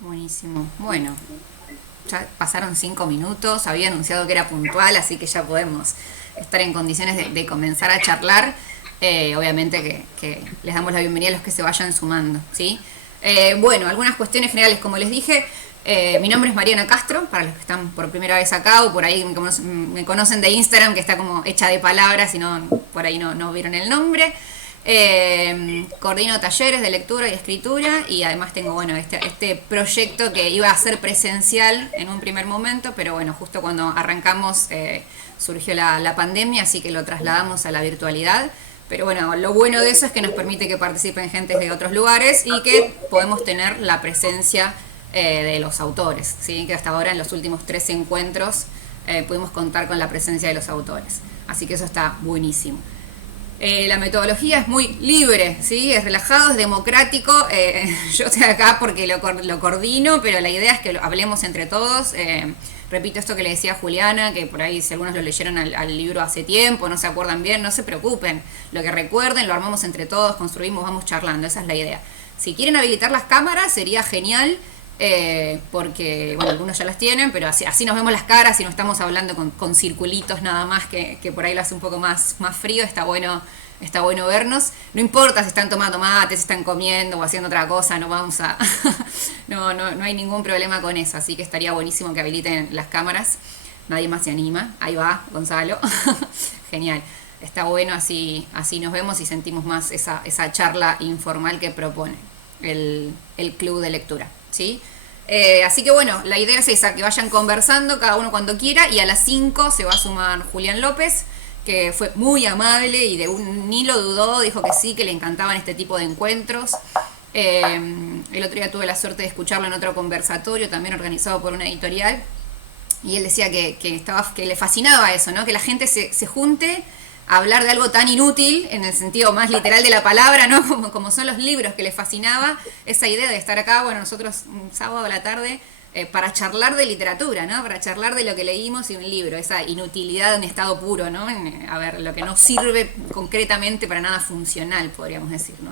Buenísimo. Bueno, ya pasaron 5 minutos, había anunciado que era puntual, así que ya podemos estar en condiciones de comenzar a charlar. Obviamente que les damos la bienvenida a los que se vayan sumando, ¿sí? Bueno, algunas cuestiones generales, como les dije. Mi nombre es Mariana Castro, para los que están por primera vez acá o por ahí me conocen de Instagram, que está como hecha de palabras y no, por ahí no vieron el nombre. Coordino talleres de lectura y escritura y además tengo bueno este proyecto que iba a ser presencial en un primer momento, pero bueno, justo cuando arrancamos surgió la pandemia, así que lo trasladamos a la virtualidad. Pero bueno, lo bueno de eso es que nos permite que participen gente de otros lugares y que podemos tener la presencia de los autores, ¿sí? Que hasta ahora en los últimos 3 encuentros pudimos contar con la presencia de los autores. Así que eso está buenísimo. La metodología es muy libre, ¿sí? Es relajado, es democrático. Yo estoy acá porque lo coordino, pero la idea es que hablemos entre todos. Repito esto que le decía a Juliana, que por ahí si algunos lo leyeron al libro hace tiempo, no se acuerdan bien, no se preocupen. Lo que recuerden lo armamos entre todos, construimos, vamos charlando, esa es la idea. Si quieren habilitar las cámaras sería genial, porque bueno, algunos ya las tienen, pero así nos vemos las caras y no estamos hablando con circulitos nada más, que por ahí lo hace un poco más frío. Está bueno vernos. No importa si están tomando mate, si están comiendo o haciendo otra cosa, no vamos a no hay ningún problema con eso, así que estaría buenísimo que habiliten las cámaras. Nadie más se anima. Ahí va, Gonzalo. Genial. Está bueno, así nos vemos y sentimos más esa charla informal que propone el club de lectura, ¿sí? Así que bueno, la idea es esa, que vayan conversando cada uno cuando quiera, y a las 5 se va a sumar Julián López, que fue muy amable y ni lo dudó, dijo que sí, que le encantaban este tipo de encuentros. El otro día tuve la suerte de escucharlo en otro conversatorio, también organizado por una editorial, y él decía que le fascinaba eso, ¿no? Que la gente se junte a hablar de algo tan inútil, en el sentido más literal de la palabra, ¿no? Como son los libros, que le fascinaba esa idea de estar acá, bueno, nosotros un sábado a la tarde, para charlar de literatura, ¿no? Para charlar de lo que leímos y un libro, esa inutilidad en estado puro, ¿no? A ver, lo que no sirve concretamente para nada funcional, podríamos decir, ¿no?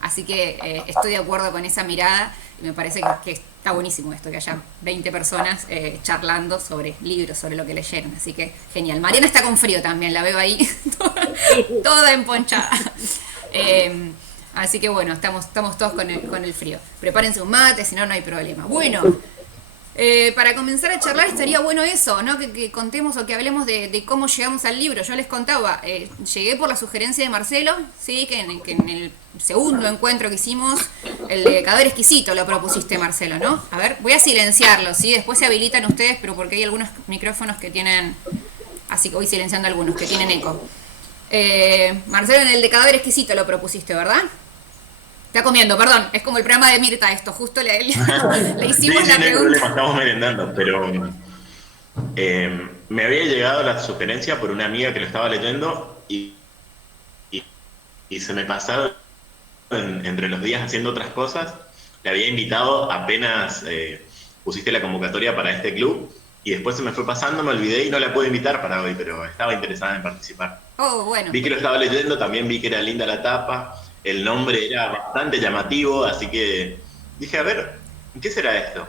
Así que estoy de acuerdo con esa mirada y me parece que está buenísimo esto, que haya 20 personas charlando sobre libros, sobre lo que leyeron. Así que genial. Mariana está con frío también, la veo ahí toda emponchada. Así que bueno, estamos todos con el frío. Prepárense un mate, si no, no hay problema. Bueno, para comenzar a charlar estaría bueno eso, ¿no? Que contemos o que hablemos de cómo llegamos al libro. Yo les contaba, llegué por la sugerencia de Marcelo, ¿sí? Que en el segundo encuentro que hicimos, el de Cadáver Exquisito, lo propusiste, Marcelo, ¿no? A ver, voy a silenciarlo, ¿sí? Después se habilitan ustedes, pero porque hay algunos micrófonos que tienen, así que voy silenciando algunos que tienen eco. Marcelo, en el de Cadáver Exquisito lo propusiste, ¿verdad? Está comiendo, perdón, es como el programa de Mirta esto, justo le hicimos Sí, la no hay pregunta. problema, estamos merendando, pero me había llegado la sugerencia por una amiga que lo estaba leyendo y, y se me pasaron entre los días haciendo otras cosas. Le había invitado apenas pusiste la convocatoria para este club y después se me fue pasando, me olvidé y no la pude invitar para hoy, pero estaba interesada en participar. Oh, bueno, Vi que lo estaba leyendo, también vi que era linda la tapa, el nombre era bastante llamativo, así que dije, a ver, ¿qué será esto?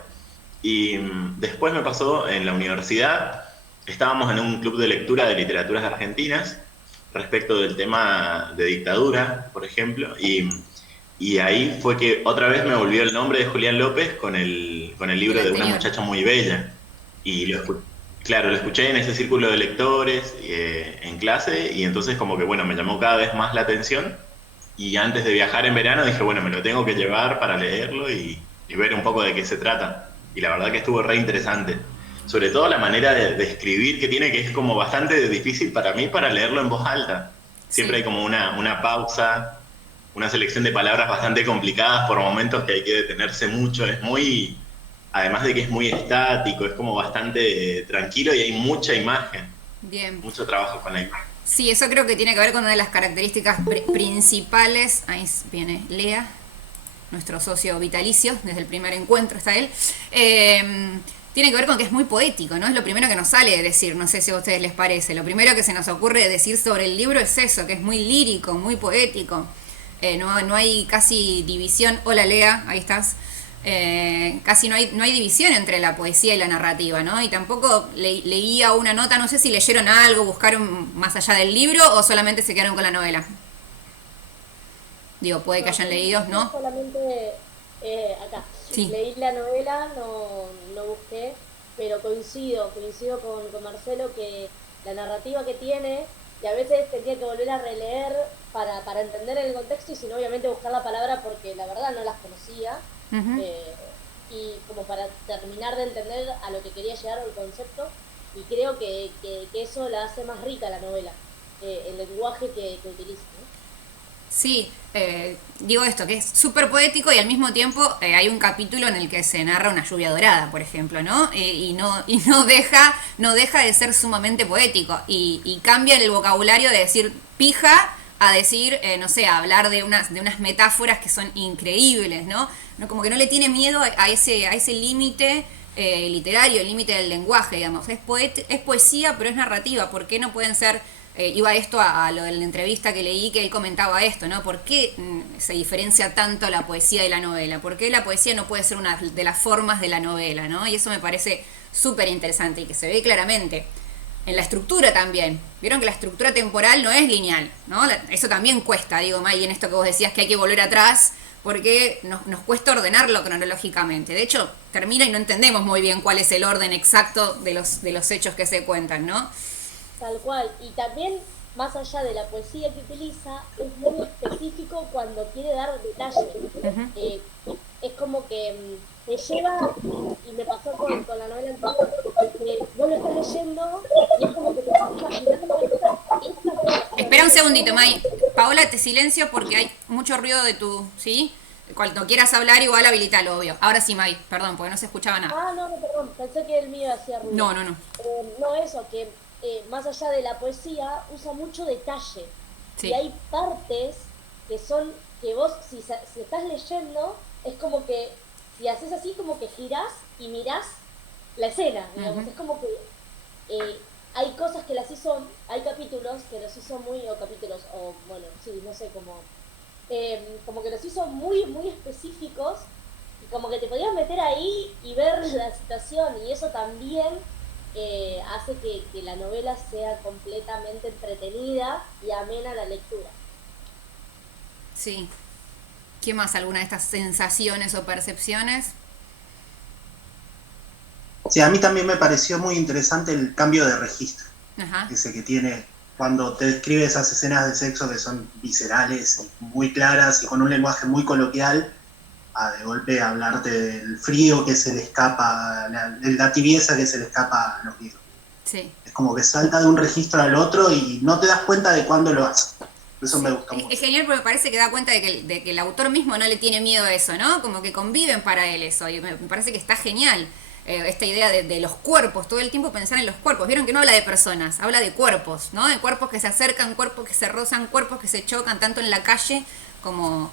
Y después me pasó en la universidad, estábamos en un club de lectura de literaturas argentinas respecto del tema de dictadura, por ejemplo, y ahí fue que otra vez me volvió el nombre de Julián López con el del libro de Una anterior. muchacha muy bella. Y claro, lo escuché en ese círculo de lectores en clase y entonces como que bueno, me llamó cada vez más la atención y antes de viajar en verano dije, bueno, me lo tengo que llevar para leerlo y ver un poco de qué se trata. Y la verdad que estuvo re interesante. Sobre todo la manera de escribir que tiene, que es como bastante difícil para mí para leerlo en voz alta. Siempre Sí, hay como una pausa, una selección de palabras bastante complicadas por momentos que hay que detenerse mucho. Es muy, además de que es muy estático, es como bastante tranquilo y hay mucha imagen, bien. mucho trabajo con la imagen. Sí, eso creo que tiene que ver con una de las características principales. Ahí viene Lea, nuestro socio vitalicio, desde el primer encuentro está él. Tiene que ver con que es muy poético, ¿no? Es lo primero que nos sale de decir, no sé si a ustedes les parece. Lo primero que se nos ocurre decir sobre el libro es eso, que es muy lírico, muy poético. No hay casi división. Hola Lea, ahí estás. casi no hay división entre la poesía y la narrativa, ¿no? Y tampoco leía una nota, no sé si leyeron algo, buscaron más allá del libro o solamente se quedaron con la novela. Digo, puede que No, hayan yo leído, ¿no? solamente acá. Sí. Leí la novela, no busqué, pero coincido con Marcelo que la narrativa que tiene, y a veces tenía que volver a releer para entender el contexto y si no, obviamente buscar la palabra porque la verdad no las conocía. Ujú. eh, y como para terminar de entender a lo que quería llegar o el concepto, y creo que eso la hace más rica la novela, el lenguaje que utiliza, ¿no? Sí, digo esto, que es súper poético y al mismo tiempo hay un capítulo en el que se narra una lluvia dorada, por ejemplo, ¿no? Y no deja de ser sumamente poético y cambia el vocabulario de decir pija a decir, no sé, a hablar de unas metáforas que son increíbles, ¿no? No, como que no le tiene miedo a ese límite literario, el límite del lenguaje, digamos. Es poesía, pero es narrativa. ¿Por qué no pueden ser iba esto a lo de la entrevista que leí que él comentaba esto, ¿no? ¿Por qué se diferencia tanto la poesía de la novela? ¿Por qué la poesía no puede ser una de las formas de la novela, ¿no? Y eso me parece súper interesante y que se ve claramente en la estructura también. Vieron que la estructura temporal no es lineal, ¿no? Eso también cuesta, digo, May, en esto que vos decías que hay que volver atrás porque nos cuesta ordenarlo cronológicamente. De hecho, termina y no entendemos muy bien cuál es el orden exacto de los hechos que se cuentan, ¿no? Tal cual. Y también, más allá de la poesía que utiliza, es muy específico cuando quiere dar detalles. Uh-huh. Eh, es como que te lleva, y me pasó con la novela anterior, que vos lo estás leyendo y es como que te estás imaginando esta Espera un segundito, cosa. May. Paola, te silencio porque hay mucho ruido de tu, ¿sí? Cuando quieras hablar, igual habilitalo, obvio. Ahora sí, May, perdón, porque no se escuchaba nada. Ah, no, perdón, pensé que el mío hacía ruido. No. No, eso, que más allá de la poesía, usa mucho detalle. Y Sí. hay partes que vos, si estás leyendo, es como que, si haces así, como que girás y mirás la escena, digamos. Uh-huh. Es como que hay cosas que las hizo, hay capítulos que los hizo muy, o capítulos, o bueno, sí, no sé, como que los hizo muy específicos y como que te podías meter ahí y ver la situación y eso también hace que la novela sea completamente entretenida y amena la lectura. Sí. ¿Qué más? ¿Alguna de estas sensaciones o percepciones? Sí, a mí también me pareció muy interesante el cambio de registro, Ajá. ese que tiene cuando te describe esas escenas de sexo que son viscerales, y muy claras y con un lenguaje muy coloquial, a de golpe hablarte del frío que se le escapa, la tibieza que se le escapa a los libros. Sí. Es como que salta de un registro al otro y no te das cuenta de cuándo lo hace. Eso me gustó Es mucho. genial porque me parece que da cuenta de que el autor mismo no le tiene miedo a eso, ¿no? Como que conviven para él eso. Y me parece que está genial esta idea de los cuerpos, todo el tiempo pensar en los cuerpos. Vieron que no habla de personas, habla de cuerpos, ¿no? De cuerpos que se acercan, cuerpos que se rozan, cuerpos que se chocan, tanto en la calle como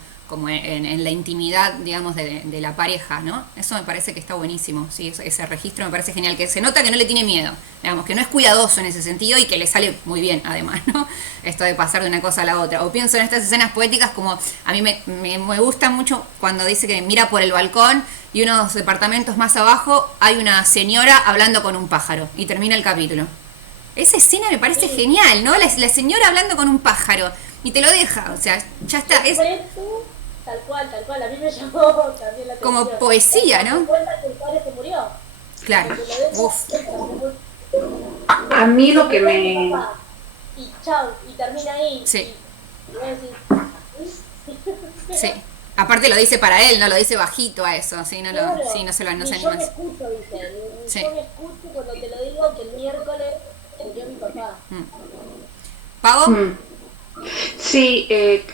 en la intimidad, digamos, de la pareja, ¿no? Eso me parece que está buenísimo, sí, ese registro me parece genial, que se nota que no le tiene miedo, digamos, que no es cuidadoso en ese sentido y que le sale muy bien, además, ¿no? Esto de pasar de una cosa a la otra. O pienso en estas escenas poéticas como, a mí me gusta mucho cuando dice que mira por el balcón y unos departamentos más abajo hay una señora hablando con un pájaro y termina el capítulo. Esa escena me parece Sí, genial, ¿no? La señora hablando con un pájaro y te lo deja, o sea, ya está, es enfrente, tal cual, a mí me llamó también la como atención. poesía, Es ¿no? cuenta que el padre se murió, Claro. que te lo deja, Uf, A mí se lo que murió mi me... papá, y chau, y termina ahí, sí, y vos decís, sí. Aparte lo dice para él, no lo dice bajito a eso, sí, claro, sí, no ni se yo anima. me escucho, dice, ni Sí. yo me escucho cuando te lo digo que el miércoles murió mi papá. ¿Pavo? Mm. Sí,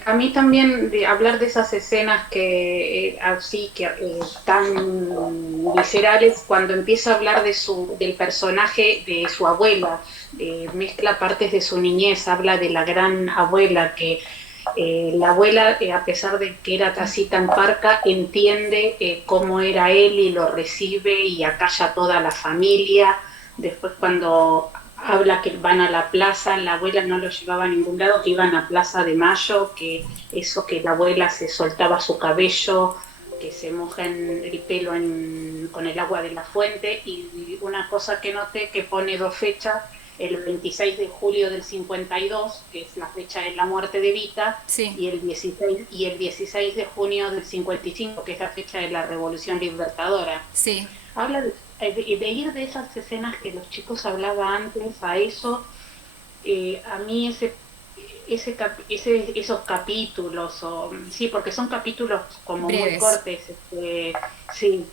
a mí también de hablar de esas escenas que así que tan viscerales, cuando empieza a hablar del personaje de su abuela, mezcla partes de su niñez, habla de la gran abuela que la abuela, a pesar de que era así tan parca, entiende cómo era él y lo recibe y acalla a toda la familia. Después cuando habla que van a la plaza, la abuela no lo llevaba a ningún lado, que iban a Plaza de Mayo, que eso que la abuela se soltaba su cabello, que se mojan el pelo con el agua de la fuente, y una cosa que noté que pone dos fechas, el 26 de julio del 52, que es la fecha de la muerte de Evita, Sí. y el 16 de junio del 55, que es la fecha de la Revolución Libertadora. Sí. Habla de ir de esas escenas que los chicos hablaban antes a eso. A mí esos capítulos, sí, porque son capítulos como breves, muy cortes, sí,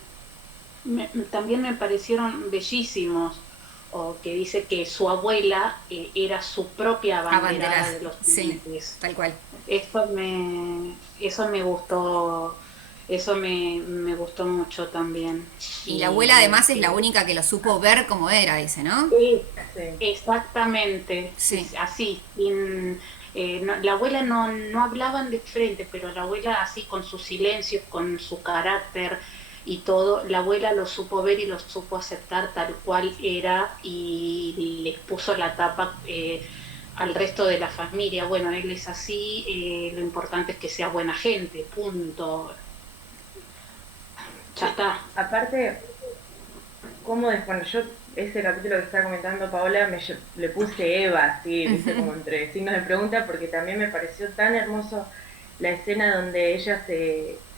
también me parecieron bellísimos. O que dice que su abuela era su propia abanderada de los jinetes. Sí, tal cual. Eso me gustó, eso me gustó mucho también. Y la abuela además es la única que lo supo ver como era, dice, ¿no? Sí, Sí. exactamente, Sí. así. La abuela no hablaban de frente, pero la abuela así con sus silencios, con su carácter y todo, la abuela lo supo ver y lo supo aceptar tal cual era, y les puso la tapa al resto de la familia. Bueno, él es así, lo importante es que sea buena gente, punto. Ya está. Aparte, bueno, yo ese capítulo que está comentando Paola le puse Eva, así, ¿viste? Como entre signos de pregunta, porque también me pareció tan hermoso la escena donde ella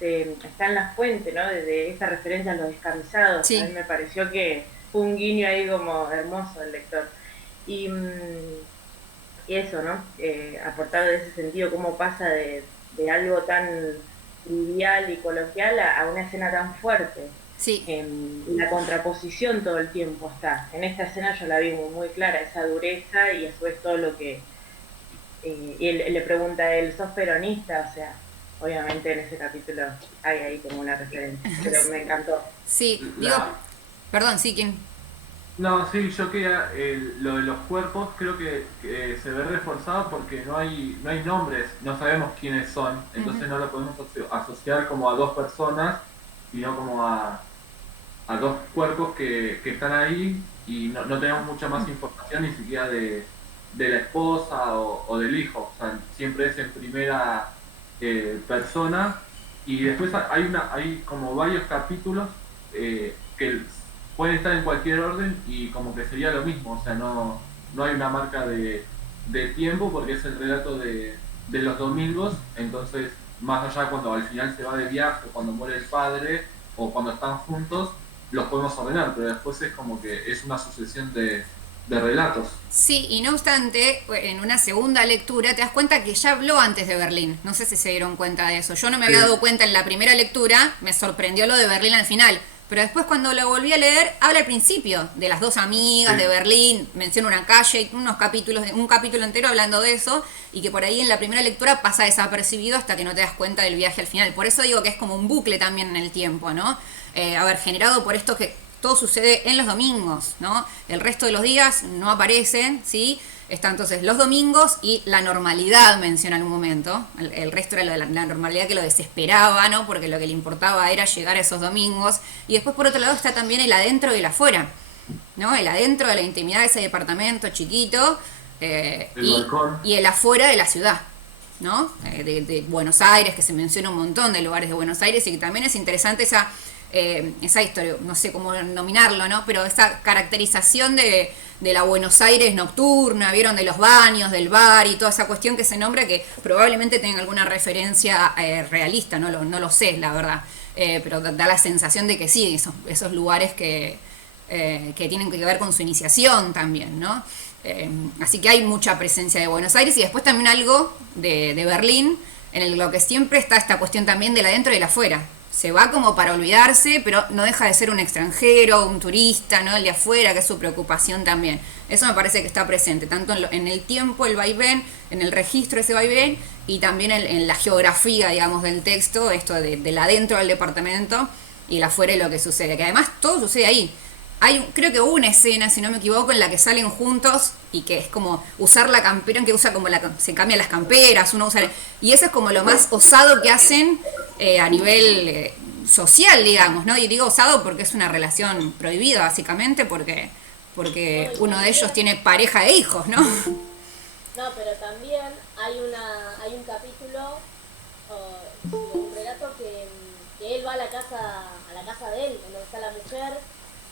está en la fuente, ¿no? De esa referencia a los descamisados. Sí. A mí me pareció que fue un guiño ahí como hermoso del lector. Y eso, ¿no? Aportado de ese sentido, cómo pasa de algo tan trivial y coloquial a una escena tan fuerte. Sí. La contraposición todo el tiempo está. En esta escena yo la vi muy clara, esa dureza y eso es todo lo que... y él le pregunta a él, ¿sos peronista? O sea, obviamente en ese capítulo hay ahí como una referencia, pero me encantó. Sí, digo, perdón, sí, ¿quién? No, sí, yo quería, lo de los cuerpos creo que se ve reforzado porque no hay nombres, no sabemos quiénes son, entonces no lo podemos asociar como a dos personas, sino como a dos cuerpos que están ahí, y no tenemos mucha más información ni siquiera de la esposa o del hijo, o sea, siempre es en primera persona, y después hay como varios capítulos que pueden estar en cualquier orden y como que sería lo mismo, o sea, no hay una marca de tiempo porque es el relato de los domingos, entonces más allá cuando al final se va de viaje, cuando muere el padre o cuando están juntos, los podemos ordenar, pero después es como que es una sucesión de relatos. Sí, y no obstante, en una segunda lectura te das cuenta que ya habló antes de Berlín. No sé si se dieron cuenta de eso. Yo no me había dado cuenta en la primera lectura, me sorprendió lo de Berlín al final. Pero después cuando lo volví a leer, habla al principio de las dos amigas de Berlín, menciona una calle, un capítulo entero hablando de eso, y que por ahí en la primera lectura pasa desapercibido hasta que no te das cuenta del viaje al final. Por eso digo que es como un bucle también en el tiempo, ¿no? Generado por esto que todo sucede en los domingos, ¿no? El resto de los días no aparecen, ¿sí? Está entonces los domingos y la normalidad, menciona en un momento. El resto era la normalidad que lo desesperaba, ¿no? Porque lo que le importaba era llegar a esos domingos. Y después, por otro lado, está también el adentro y el afuera, ¿no? El adentro de la intimidad de ese departamento chiquito y el afuera de la ciudad, ¿no? De Buenos Aires, que se menciona un montón de lugares de Buenos Aires, y que también es interesante esa historia, no sé cómo nominarlo, ¿no? Pero esa caracterización de la Buenos Aires nocturna, vieron, de los baños, del bar y toda esa cuestión que se nombra, que probablemente tenga alguna referencia realista, no lo sé, la verdad, pero da la sensación de que sí, esos lugares que tienen que ver con su iniciación también, ¿no? Así que hay mucha presencia de Buenos Aires, y después también algo de Berlín, en lo que siempre está esta cuestión también del adentro y del afuera. Se va como para olvidarse, pero no deja de ser un extranjero, un turista, ¿no? El de afuera, que es su preocupación también. Eso me parece que está presente, tanto en el tiempo, el vaivén, en el registro de ese vaivén, y también en la geografía, digamos, del texto, esto del adentro del departamento y el afuera y lo que sucede. Que además todo sucede ahí. Creo que hubo una escena, si no me equivoco, en la que salen juntos y que es como usar la campera, en que usa como se cambian las camperas, uno usa, y eso es como lo más osado que hacen a nivel social, digamos, ¿no? Y digo osado porque es una relación prohibida, básicamente, porque uno de ellos tiene pareja e hijos, ¿no? No, pero también hay un capítulo, un relato que que él va a la casa de él, donde está la mujer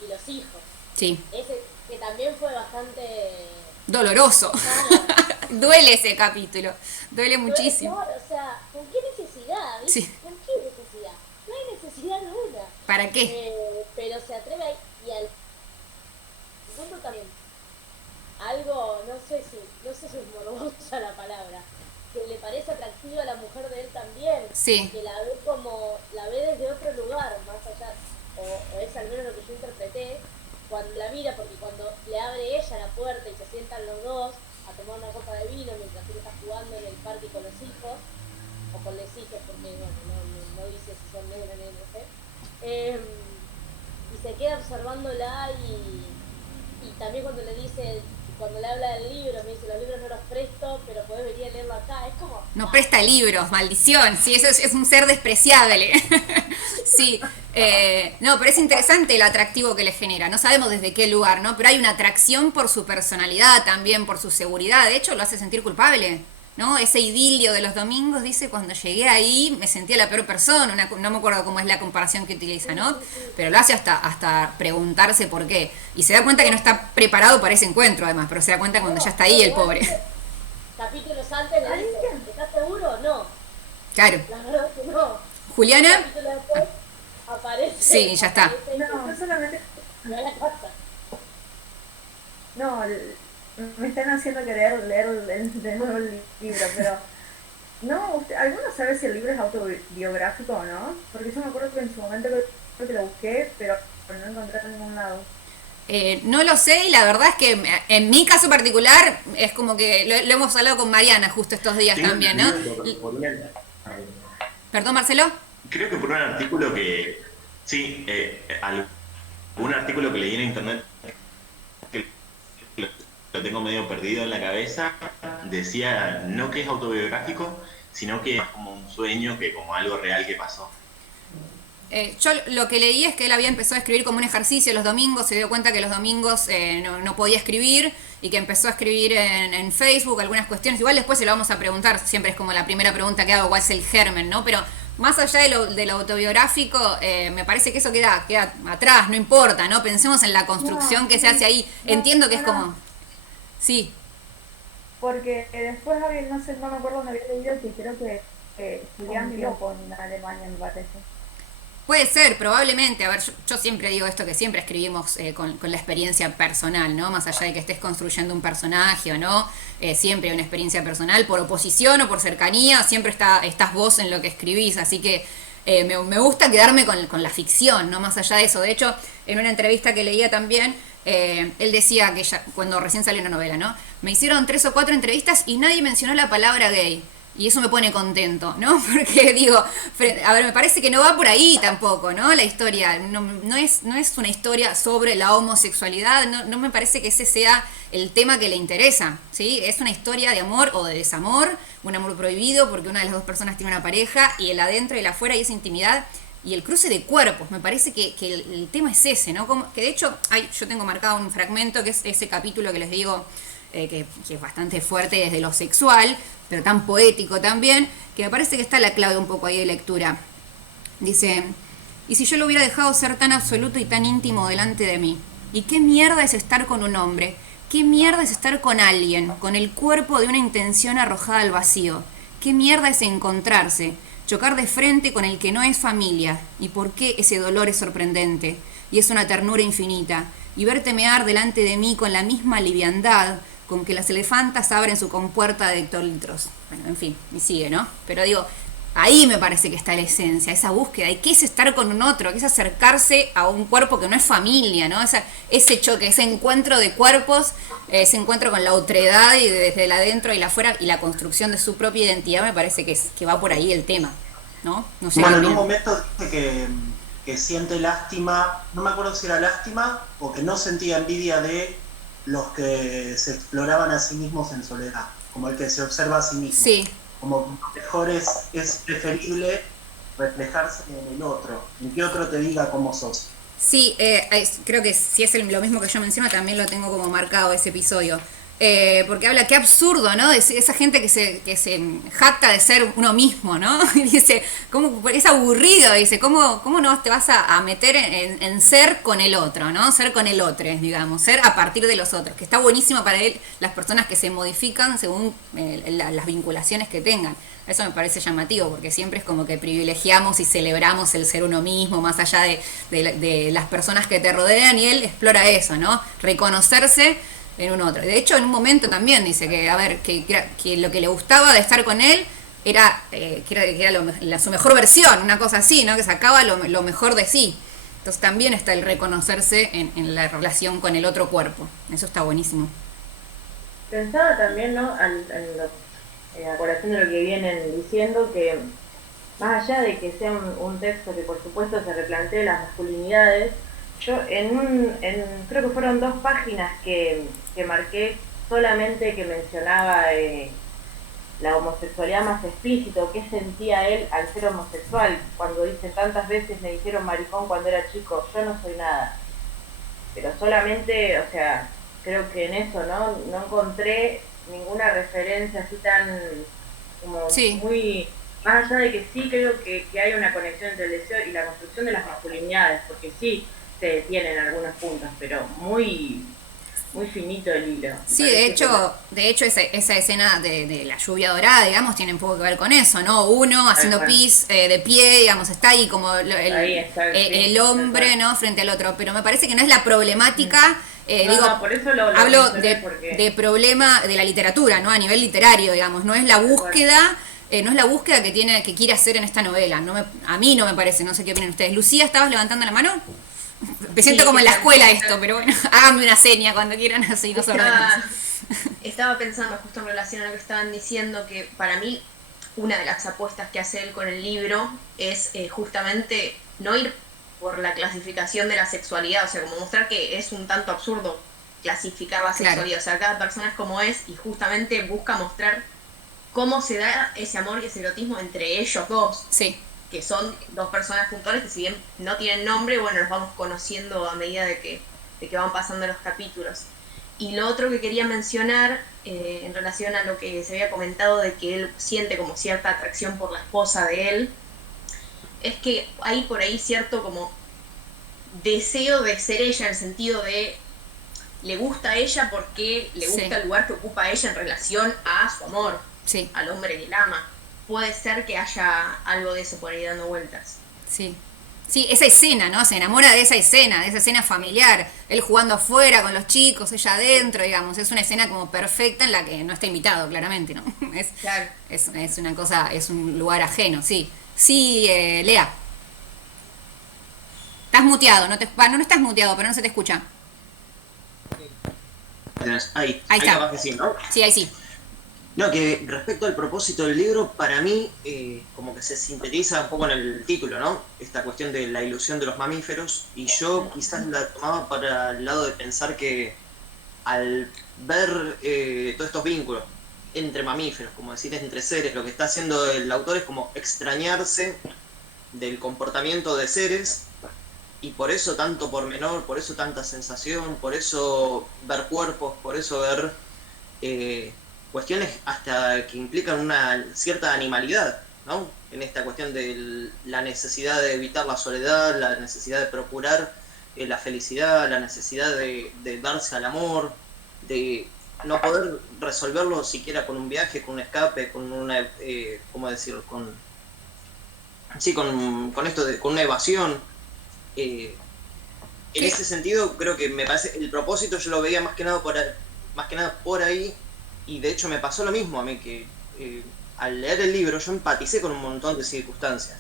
y los hijos. Sí. Ese que también fue bastante Doloroso. Duele ese capítulo. Duele muchísimo. Claro, o sea, ¿con qué necesidad? ¿Viste? Sí. ¿Con qué necesidad? No hay necesidad alguna. ¿Para qué? Pero se atreve ahí y al punto también. Algo, no sé si es morbosa la palabra, que le parece atractiva a la mujer de él también. Sí. Que la ve desde otro lugar, más allá, o es al menos lo que yo interpreté, cuando la mira, porque cuando le abre ella la puerta y se sientan los dos a tomar una copa de vino mientras él está jugando en el parque con los hijos, o con los hijos, porque bueno, no dice si son negros, no sé, y se queda observándola y también cuando le habla del libro, me dice, los libros no los presto, pero podés venir a leerlo acá, es como... No presta libros, maldición, sí, eso es un ser despreciable. Sí, no, pero es interesante el atractivo que le genera, no sabemos desde qué lugar, ¿no? Pero hay una atracción por su personalidad también, por su seguridad, de hecho lo hace sentir culpable, ¿no? Ese idilio de los domingos, dice, cuando llegué ahí me sentía la peor persona, no me acuerdo cómo es la comparación que utiliza, ¿no? Pero lo hace hasta preguntarse por qué, y se da cuenta que no está preparado para ese encuentro además, pero se da cuenta cuando ya está ahí el pobre. Capítulos antes le dice, ¿estás seguro? No. Claro. La verdad es que no. Juliana. Capítulo después aparece. Sí, ya está. No, yo solamente... Me da la casa. No, me están haciendo querer leer de nuevo el libro, pero... No, ¿alguno sabe si el libro es autobiográfico o no? Porque yo me acuerdo que en su momento creo que lo busqué, pero no encontré en ningún lado. No lo sé y la verdad es que en mi caso particular es como que lo hemos hablado con Mariana justo estos días también, ¿no? ¿Perdón, Marcelo? Creo que por un artículo que... Sí, un artículo que leí en internet que lo tengo medio perdido en la cabeza, decía no que es autobiográfico, sino que es como un sueño, que como algo real que pasó. Yo lo que leí es que él había empezado a escribir como un ejercicio los domingos, se dio cuenta que los domingos no podía escribir y que empezó a escribir en Facebook algunas cuestiones. Igual después se lo vamos a preguntar, siempre es como la primera pregunta que hago, cuál es el germen, ¿no? Pero más allá de lo autobiográfico, me parece que eso queda atrás, no importa, ¿no? Pensemos en la construcción que se hace ahí. Entiendo que es como... Sí. Porque después había, no me acuerdo dónde había leído que creo que Julián vivió en Alemania, me parece. Puede ser, probablemente. A ver, yo siempre digo esto, que siempre escribimos con la experiencia personal, ¿no? Más allá de que estés construyendo un personaje o no, siempre hay una experiencia personal, por oposición o por cercanía, siempre estás vos en lo que escribís, así que me gusta quedarme con la ficción, ¿no? Más allá de eso. De hecho, en una entrevista que leía también, él decía que cuando recién salió una novela, ¿no? Me hicieron 3 o 4 entrevistas y nadie mencionó la palabra gay. Y eso me pone contento, ¿no? Porque digo, a ver, me parece que no va por ahí tampoco, ¿no? La historia no es una historia sobre la homosexualidad, no me parece que ese sea el tema que le interesa, ¿sí? Es una historia de amor o de desamor, un amor prohibido porque una de las dos personas tiene una pareja y el adentro y el afuera y esa intimidad y el cruce de cuerpos. Me parece que el tema es ese, ¿no? Que de hecho, yo tengo marcado un fragmento que es ese capítulo que les digo, que es bastante fuerte desde lo sexual, pero tan poético también, que me parece que está la clave un poco ahí de lectura. Dice, ¿y si yo lo hubiera dejado ser tan absoluto y tan íntimo delante de mí? ¿Y qué mierda es estar con un hombre? ¿Qué mierda es estar con alguien, con el cuerpo de una intención arrojada al vacío? ¿Qué mierda es encontrarse, chocar de frente con el que no es familia? ¿Y por qué ese dolor es sorprendente? Y es una ternura infinita. Y verte mear delante de mí con la misma liviandad con que las elefantas abren su compuerta de hectolitros. Bueno, en fin, y sigue, ¿no? Pero digo, ahí me parece que está la esencia, esa búsqueda. ¿Y qué es estar con un otro? ¿Qué es acercarse a un cuerpo que no es familia, ¿no? Ese choque, ese encuentro de cuerpos, ese encuentro con la otredad y desde el adentro y el afuera y la construcción de su propia identidad, me parece que va por ahí el tema, ¿no? No sé. Bueno, en un momento dice que siente lástima, no me acuerdo si era lástima o que no sentía envidia de los que se exploraban a sí mismos en soledad, como el que se observa a sí mismo. Sí. Como mejor es preferible reflejarse en el otro, en que otro te diga cómo sos. Sí, creo que si es lo mismo que yo menciono, también lo tengo como marcado ese episodio. porque habla qué absurdo, ¿no? Esa gente que se jacta de ser uno mismo, ¿no? Y dice, ¿cómo, es aburrido? Dice, ¿cómo no te vas a meter en ser con el otro, ¿no? Ser con el otro, digamos, ser a partir de los otros, que está buenísimo para él, las personas que se modifican según las vinculaciones que tengan. Eso me parece llamativo, porque siempre es como que privilegiamos y celebramos el ser uno mismo, más allá de las personas que te rodean, y él explora eso, ¿no? Reconocerse en un otro. De hecho, en un momento también dice que, a ver, que lo que le gustaba de estar con él era su mejor versión, una cosa así, ¿no? Que sacaba lo mejor de sí. Entonces también está el reconocerse en la relación con el otro cuerpo. Eso está buenísimo. Pensaba también, ¿no? A colación de lo que vienen diciendo, que más allá de que sea un texto que por supuesto se replantee las masculinidades, yo creo que fueron 2 páginas que marqué solamente, que mencionaba la homosexualidad más explícito, qué sentía él al ser homosexual, cuando dice tantas veces me dijeron maricón cuando era chico, yo no soy nada. Pero solamente, o sea, creo que en eso no encontré ninguna referencia así tan como muy, más allá de que sí creo que hay una conexión entre el deseo y la construcción de las masculinidades, porque sí se detienen algunos puntos, pero muy finito el hilo. Sí, de hecho esa escena de la lluvia dorada, digamos, tiene un poco que ver con eso, ¿no? Uno haciendo pis de pie, digamos, está ahí como el hombre, ¿no? Frente al otro, pero me parece que no es la problemática. Por eso hablo de problema de la literatura, ¿no? A nivel literario, digamos, no es la búsqueda, que quiere hacer en esta novela. A mí no me parece, no sé qué opinan ustedes. Lucía, ¿estabas levantando la mano? Me siento como en la escuela esto, pero bueno, háganme una seña cuando quieran, así nos ordenamos. Estaba pensando justo en relación a lo que estaban diciendo, que para mí una de las apuestas que hace él con el libro es justamente no ir por la clasificación de la sexualidad, o sea, como mostrar que es un tanto absurdo clasificar la sexualidad, o sea, cada persona es como es, y justamente busca mostrar cómo se da ese amor y ese erotismo entre ellos dos. Sí. Que son 2 personas puntuales que, si bien no tienen nombre, bueno, los vamos conociendo a medida de que van pasando los capítulos. Y lo otro que quería mencionar, en relación a lo que se había comentado de que él siente como cierta atracción por la esposa de él, es que hay por ahí cierto como deseo de ser ella, en el sentido de le gusta a ella porque le gusta el lugar que ocupa ella en relación a su amor, al hombre que la ama. Puede ser que haya algo de eso por ahí dando vueltas. Sí, esa escena, ¿no? Se enamora de esa escena familiar. Él jugando afuera con los chicos, ella adentro, digamos. Es una escena como perfecta en la que no está invitado, claramente, ¿no? Es una cosa, es un lugar ajeno, sí. Sí, Lea. Estás muteado, no estás muteado, pero no se te escucha. Ahí está. Que sí, ¿no? Sí, ahí sí. No, que respecto al propósito del libro, para mí, como que se sintetiza un poco en el título, ¿no? Esta cuestión de la ilusión de los mamíferos, y yo quizás la tomaba para el lado de pensar que al ver todos estos vínculos entre mamíferos, como decir, entre seres, lo que está haciendo el autor es como extrañarse del comportamiento de seres, y por eso tanto pormenor, por eso tanta sensación, por eso ver cuerpos, por eso ver cuestiones hasta que implican una cierta animalidad, ¿no? En esta cuestión de la necesidad de evitar la soledad, la necesidad de procurar la felicidad, la necesidad de darse al amor, de no poder resolverlo siquiera con un viaje, con un escape, con una, ¿cómo decirlo? Con esto con una evasión. En ese sentido, creo que me parece el propósito yo lo veía más que nada por ahí. Y de hecho me pasó lo mismo a mí, que al leer el libro yo empaticé con un montón de circunstancias.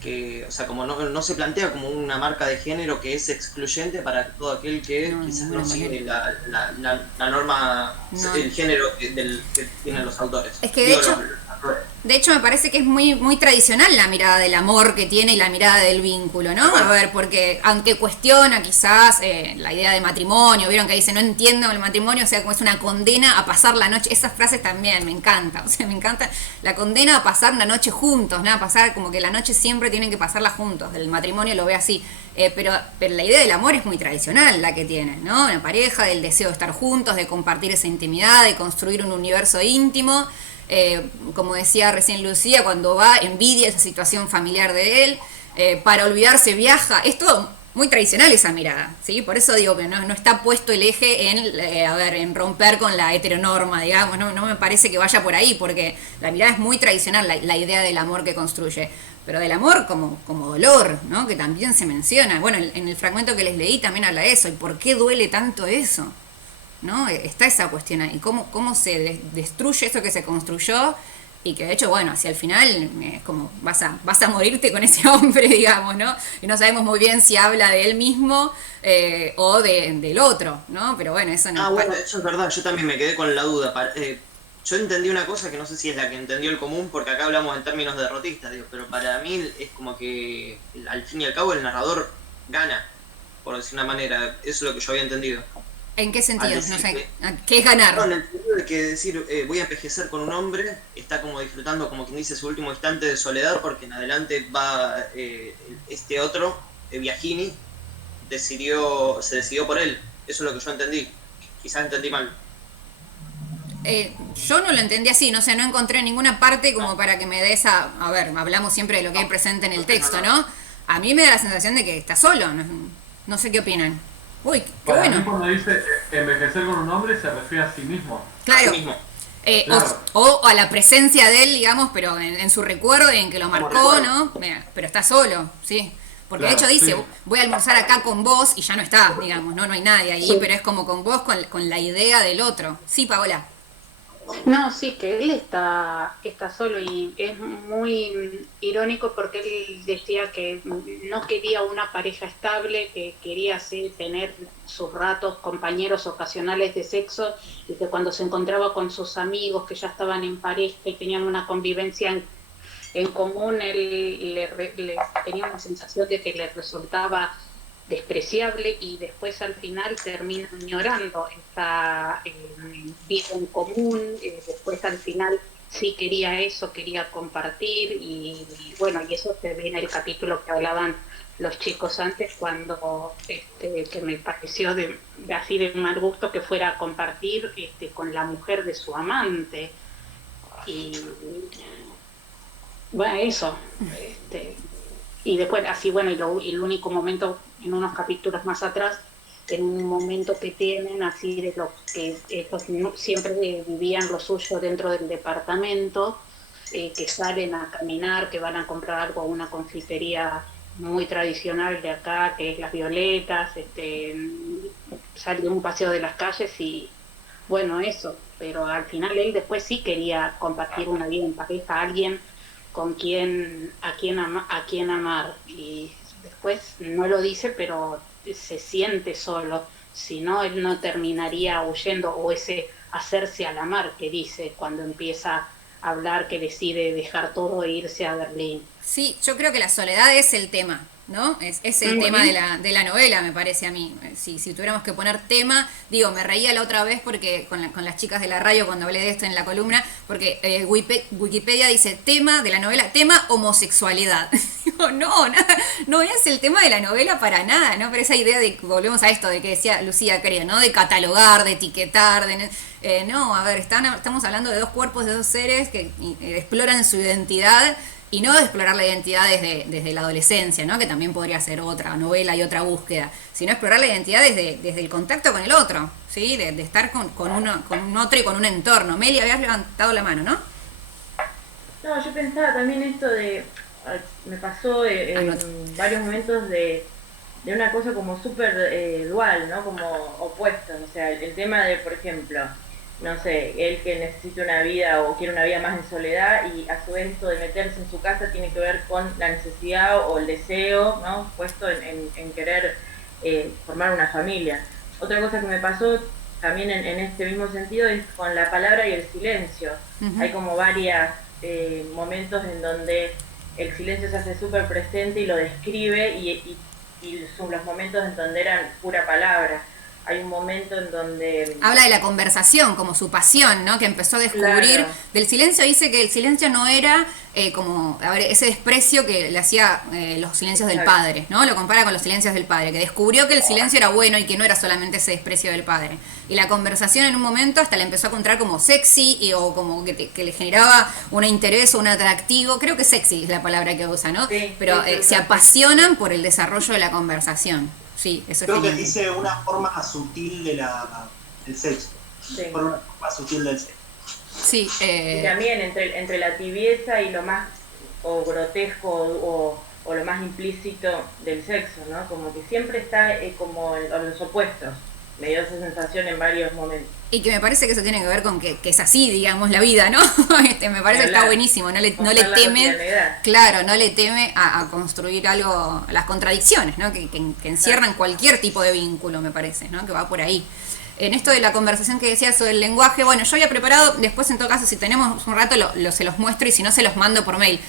Que, o sea, como no se plantea como una marca de género que es excluyente para todo aquel que quizás no sigue la norma, el género que tienen los autores. Es que de hecho me parece que es muy, muy tradicional la mirada del amor que tiene y la mirada del vínculo, ¿no? A ver, porque aunque cuestiona quizás la idea de matrimonio, vieron que dice no entiendo el matrimonio, o sea, como es una condena a pasar la noche, esas frases también me encantan, o sea, me encanta la condena a pasar una noche juntos, ¿no? A pasar como que la noche siempre tienen que pasarla juntos, el matrimonio lo ve así. Pero la idea del amor es muy tradicional la que tienen, ¿no? Una pareja, del deseo de estar juntos, de compartir esa intimidad, de construir un universo íntimo. Como decía recién Lucía, cuando va, envidia esa situación familiar de él, para olvidarse viaja. Es todo muy tradicional esa mirada, ¿sí? Por eso digo que no está puesto el eje en romper con la heteronorma, digamos, no me parece que vaya por ahí, porque la mirada es muy tradicional, la idea del amor que construye. Pero del amor como dolor, ¿no? Que también se menciona. Bueno, en el fragmento que les leí también habla de eso. ¿Y por qué duele tanto eso? ¿No? Está esa cuestión ahí. ¿Cómo se destruye eso que se construyó? Y que de hecho, bueno, hacia el final es como vas a morirte con ese hombre, digamos, ¿no? Y no sabemos muy bien si habla de él mismo o del otro, ¿no? Pero bueno, eso no... Bueno, eso es verdad. Yo también me quedé con la duda. Yo entendí una cosa que no sé si es la que entendió el común, porque acá hablamos en términos derrotistas, digo, pero para mí es como que al fin y al cabo el narrador gana, por decir una manera. Eso es lo que yo había entendido. ¿En qué sentido? No sé. ¿Qué es ganar? No, en el sentido de que decir, voy a envejecer con un hombre, está como disfrutando, como quien dice, su último instante de soledad, porque en adelante va este otro, Viagini, se decidió por él. Eso es lo que yo entendí. Quizás entendí mal. Yo no lo entendí así, no sé, no encontré ninguna parte como para que me dé esa... A ver, hablamos siempre de lo que hay presente en el texto, ¿no? A mí me da la sensación de que está solo, no sé qué opinan. Uy, qué para bueno. Mí cuando dice envejecer con un hombre se refiere a sí mismo. Claro. A sí mismo. Claro. O a la presencia de él, digamos, pero en su recuerdo y en que lo marcó, ¿no? Pero está solo, sí. Porque Claro, de hecho dice, sí. voy a almorzar acá con vos y ya no está, digamos, no hay nadie ahí, Sí. pero es como con vos, con la idea del otro. Sí, Paola. No, sí, que él está solo y es muy irónico porque él decía que no quería una pareja estable, que quería tener sus ratos, compañeros ocasionales de sexo, y que cuando se encontraba con sus amigos que ya estaban en pareja y tenían una convivencia en común, él le tenía una sensación de que le resultaba despreciable y después al final termina añorando esta vida en común, después al final sí quería eso, quería compartir y bueno, y eso se ve en el capítulo que hablaban los chicos antes cuando que me pareció de así de mal gusto que fuera a compartir con la mujer de su amante y bueno, eso y después así bueno y el único momento en unos capítulos más atrás, en un momento que tienen así de los que ellos siempre vivían lo suyo dentro del departamento, que salen a caminar, que van a comprar algo a una confitería muy tradicional de acá, que es Las Violetas, salen un paseo de las calles y bueno, eso, pero al final él después sí quería compartir una vida en pareja, alguien a quien amar y después no lo dice, pero se siente solo, si no él no terminaría huyendo, o ese hacerse a la mar que dice cuando empieza a hablar que decide dejar todo e irse a Berlín. Sí, yo creo que la soledad es el tema, ¿no? Es el tema de la novela, me parece a mí. Si tuviéramos que poner tema, digo, me reía la otra vez porque con las chicas de la radio cuando hablé de esto en la columna, porque Wikipedia dice tema de la novela, tema homosexualidad. Digo, no es el tema de la novela para nada, ¿no? Pero esa idea de, volvemos a esto de que decía Lucía, creo, ¿no? De catalogar, de etiquetar, no, a ver, estamos hablando de dos cuerpos, de dos seres que exploran su identidad. Y no de explorar la identidad desde la adolescencia, ¿no? Que también podría ser otra novela y otra búsqueda, sino explorar la identidad desde el contacto con el otro, ¿sí? De estar con un otro y con un entorno. Meli, habías levantado la mano, ¿no? No, yo pensaba también esto me pasó en varios momentos de una cosa como súper dual, ¿no? Como opuestos, o sea, el tema de, por ejemplo, no sé, él que necesita una vida o quiere una vida más en soledad y a su vez esto de meterse en su casa tiene que ver con la necesidad o el deseo, ¿no? Puesto en querer formar una familia. Otra cosa que me pasó también en este mismo sentido es con la palabra y el silencio. Uh-huh. Hay como varios momentos en donde el silencio se hace súper presente y lo describe y son los momentos en donde eran pura palabra. hay un momento en donde... Habla de la conversación como su pasión, ¿no? Que empezó a descubrir. Claro. Del silencio dice que el silencio no era como, a ver, ese desprecio que le hacía los silencios del Exacto. padre, ¿no? Lo compara con los silencios del padre, que descubrió que el silencio era bueno y que no era solamente ese desprecio del padre. Y la conversación en un momento hasta la empezó a encontrar como sexy o como que le generaba un interés o un atractivo. Creo que sexy es la palabra que usa, ¿no? Sí, Pero sí, sí, se sí. apasionan por el desarrollo de la conversación. Sí, eso es Creo que genial. dice una forma sutil del sexo. Sí. Por una forma sutil del sexo. Sí, Y también entre la tibieza y lo más o grotesco o lo más implícito del sexo, ¿no? Como que siempre está como en los opuestos. Me dio esa sensación en varios momentos. y que me parece que eso tiene que ver con que es así, digamos, la vida, ¿no? Me parece que está buenísimo, no le Mostrar la teme, cotidianidad. claro, no le teme a construir algo, las contradicciones, ¿no? Que encierran cualquier tipo de vínculo, me parece, ¿no? Que va por ahí. En esto de la conversación que decías sobre el lenguaje, bueno, yo había preparado, después en todo caso, si tenemos un rato, se los muestro y si no, se los mando por mail.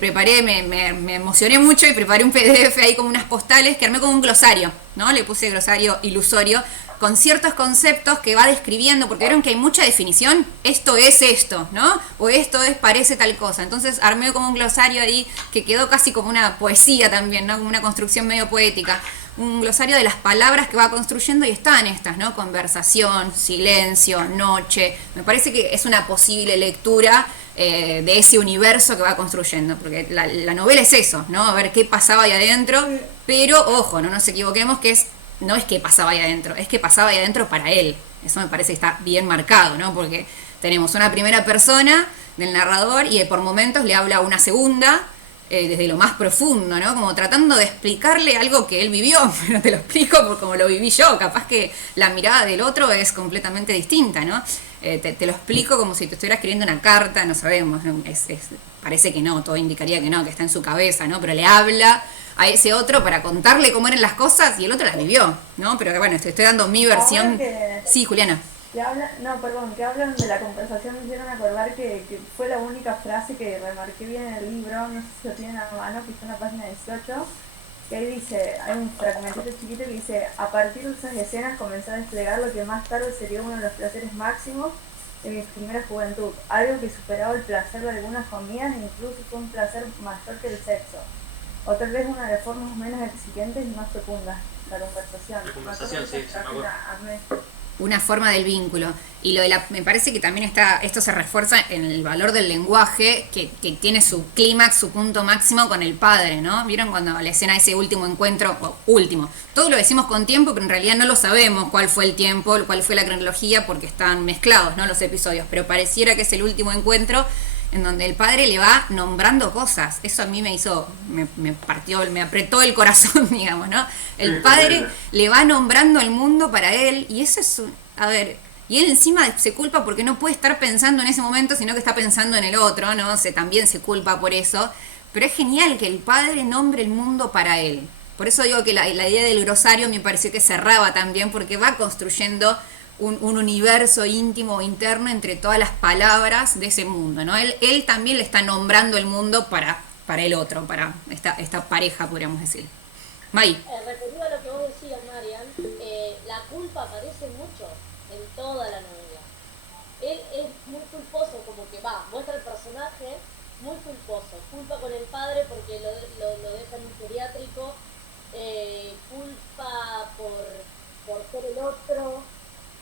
Preparé, me emocioné mucho y preparé un PDF ahí como unas postales que armé como un glosario, ¿no? Le puse glosario ilusorio con ciertos conceptos que va describiendo, porque vieron que hay mucha definición, esto es esto, ¿no? O esto es parece tal cosa. Entonces armé como un glosario ahí que quedó casi como una poesía también, ¿no? Como una construcción medio poética. Un glosario de las palabras que va construyendo y están estas, ¿no? Conversación, silencio, noche. Me parece que es una posible lectura de ese universo que va construyendo, porque la novela es eso, ¿no? A ver qué pasaba ahí adentro, pero ojo, no nos equivoquemos que no es que pasaba ahí adentro, es que pasaba ahí adentro para él. Eso me parece que está bien marcado, ¿no? Porque tenemos una primera persona del narrador y por momentos le habla a una segunda, desde lo más profundo, ¿no? Como tratando de explicarle algo que él vivió, pero te lo explico por como lo viví yo, capaz que la mirada del otro es completamente distinta, ¿no? Te lo explico como si te estuviera escribiendo una carta, no sabemos, ¿no? Parece que no, todo indicaría que no, que está en su cabeza, ¿no? Pero le habla a ese otro para contarle cómo eran las cosas y el otro las vivió, ¿no? Pero bueno, estoy dando mi versión. Sí, Juliana. Que hablan de la conversación, me hicieron acordar que fue la única frase que remarqué bien en el libro, no sé si lo tienen a mano, que está en la página 18, que ahí dice, hay un fragmentito chiquito que dice: a partir de esas escenas comencé a desplegar lo que más tarde sería uno de los placeres máximos de mi primera juventud, algo que superaba el placer de algunas comidas e incluso fue un placer mayor que el sexo, o tal vez una de las formas menos exigentes y más profundas, la conversación. La conversación, sí, me acuerdo. Una forma del vínculo. Y me parece que también esto se refuerza en el valor del lenguaje, que tiene su clímax, su punto máximo con el padre, ¿no? ¿Vieron cuando la escena de ese último encuentro, todo lo decimos con tiempo, pero en realidad no lo sabemos cuál fue el tiempo, cuál fue la cronología, porque están mezclados, ¿no? Los episodios, pero pareciera que es el último encuentro en donde el padre le va nombrando cosas. Eso a mí me apretó el corazón, digamos, ¿no? El padre le va nombrando el mundo para él, y eso es y él encima se culpa porque no puede estar pensando en ese momento, sino que está pensando en el otro, ¿no? También se culpa por eso, pero es genial que el padre nombre el mundo para él. Por eso digo que la idea del glosario me pareció que cerraba también, porque va construyendo un universo íntimo, interno, entre todas las palabras de ese mundo, ¿no? Él también le está nombrando el mundo para el otro, para esta pareja, podríamos decir. May. Referido a lo que vos decías, Marian, la culpa aparece mucho en toda la novela. Él es muy culposo, como que muestra el personaje muy culposo. Culpa con el padre porque lo deja en un geriátrico, culpa por ser el otro,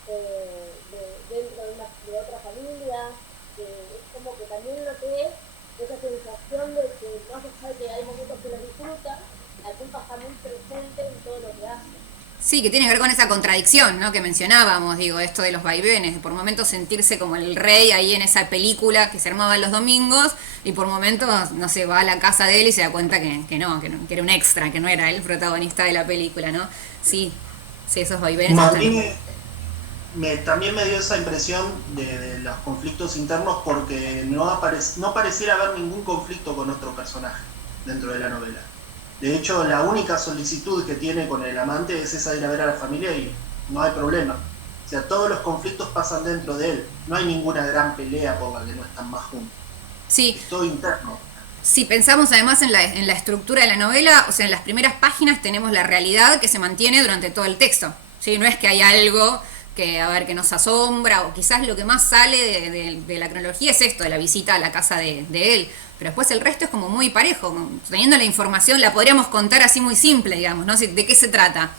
dentro de otra familia, es como que también lo que es esa sensación de que más allá de que hay momentos que lo disfruta, la culpa está muy presente en todo lo que hace. Sí, que tiene que ver con esa contradicción, ¿no? Que mencionábamos, esto de los vaivenes, de por momentos sentirse como el rey ahí en esa película que se armaba los domingos, y por momentos, no sé, va a la casa de él y se da cuenta que era un extra, que no era el protagonista de la película, ¿no? Sí, esos vaivenes. También me dio esa impresión de los conflictos internos, porque no pareciera haber ningún conflicto con otro personaje dentro de la novela. De hecho, la única solicitud que tiene con el amante es esa de ir a ver a la familia y no hay problema. O sea, todos los conflictos pasan dentro de él. No hay ninguna gran pelea por la que no están más juntos. Sí. Es todo interno. Si pensamos además en la estructura de la novela, o sea, en las primeras páginas tenemos la realidad que se mantiene durante todo el texto. ¿sí? No es que hay algo que, a ver, que nos asombra, o quizás lo que más sale de la cronología es esto, de la visita a la casa de él, pero después el resto es como muy parejo, teniendo la información la podríamos contar así muy simple, digamos, ¿no? ¿De qué se trata?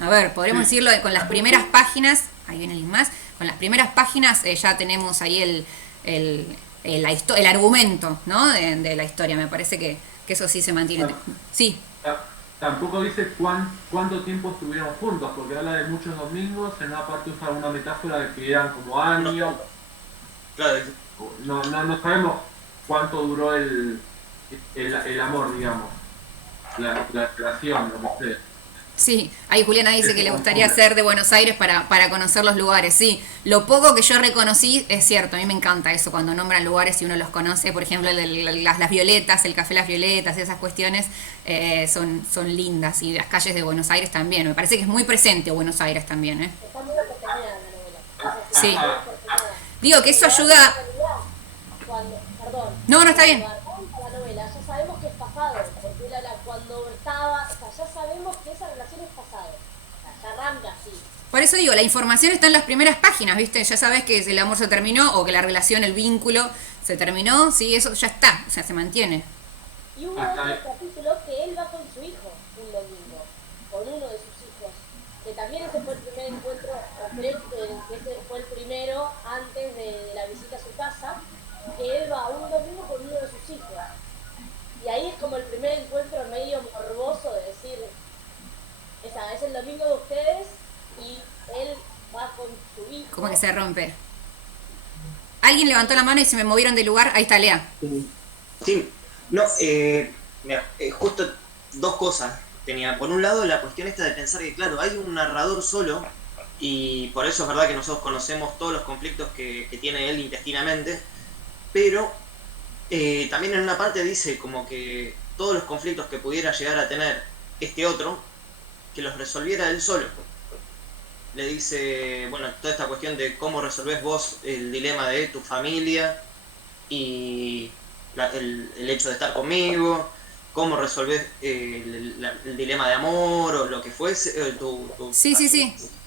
A ver, podríamos decirlo con las primeras páginas, ahí viene el más, con las primeras páginas ya tenemos ahí el argumento, ¿no? De la historia, me parece que eso sí se mantiene. Sí. Tampoco dice cuánto tiempo estuvieron juntos, porque habla de muchos domingos, en una parte usa una metáfora de que eran como años. Claro. No sabemos cuánto duró el amor, digamos, la relación, lo que sea. Sí, ahí Juliana dice que le gustaría ser de Buenos Aires para conocer los lugares, sí. Lo poco que yo reconocí es cierto, a mí me encanta eso, cuando nombran lugares y uno los conoce, por ejemplo, las Violetas, el Café Las Violetas, esas cuestiones son lindas, y las calles de Buenos Aires también, me parece que es muy presente Buenos Aires también, ¿eh? Está muy representada la novela. Sí. Digo que eso ayuda... Perdón. No, está bien. La novela, ya sabemos que es pasado, porque cuando estaba, o sea, ya sabemos que esa relación es pasado, o sea, ya arranca así. Por eso digo, la información está en las primeras páginas, ¿viste? Ya sabes que el amor se terminó, o que la relación, el vínculo se terminó, sí, eso ya está, o sea, se mantiene. Y hubo otro capítulo que él va con su hijo un domingo, con uno de sus hijos, que también ese fue el primer encuentro, o creo que ese fue el primero antes de la visita a su casa, que él va un domingo con uno de sus hijos. Y ahí es como el primer encuentro medio morboso de decir, es el domingo de ustedes y él va con su hijo. Como que se rompe. Alguien levantó la mano y se me movieron de lugar. Ahí está, Lea. Sí, no, mira, justo dos cosas tenía. Por un lado, la cuestión esta de pensar que, claro, hay un narrador solo, y por eso es verdad que nosotros conocemos todos los conflictos que tiene él intestinamente, pero también en una parte dice como que todos los conflictos que pudiera llegar a tener este otro, que los resolviera él solo. Le dice, bueno, toda esta cuestión de cómo resolvés vos el dilema de tu familia y el hecho de estar conmigo, cómo resolvés el dilema de amor o lo que fuese, tu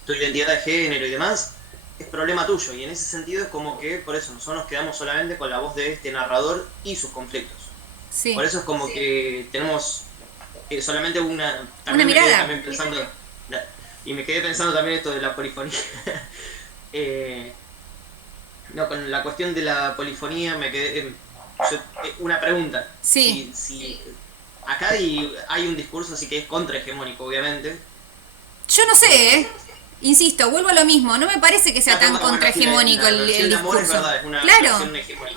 identidad de género y demás, es problema tuyo. Y en ese sentido es como que por eso nosotros nos quedamos solamente con la voz de este narrador y sus conflictos. Sí. Por eso es como que tenemos solamente una mirada. También pensando, y me quedé pensando también esto de la polifonía. No, con la cuestión de la polifonía me quedé... una pregunta. Sí. Si acá hay un discurso así que es contrahegemónico, obviamente. Yo no sé, Insisto, vuelvo a lo mismo, no me parece que sea tan contrahegemónico el discurso. Es verdad, es una claro,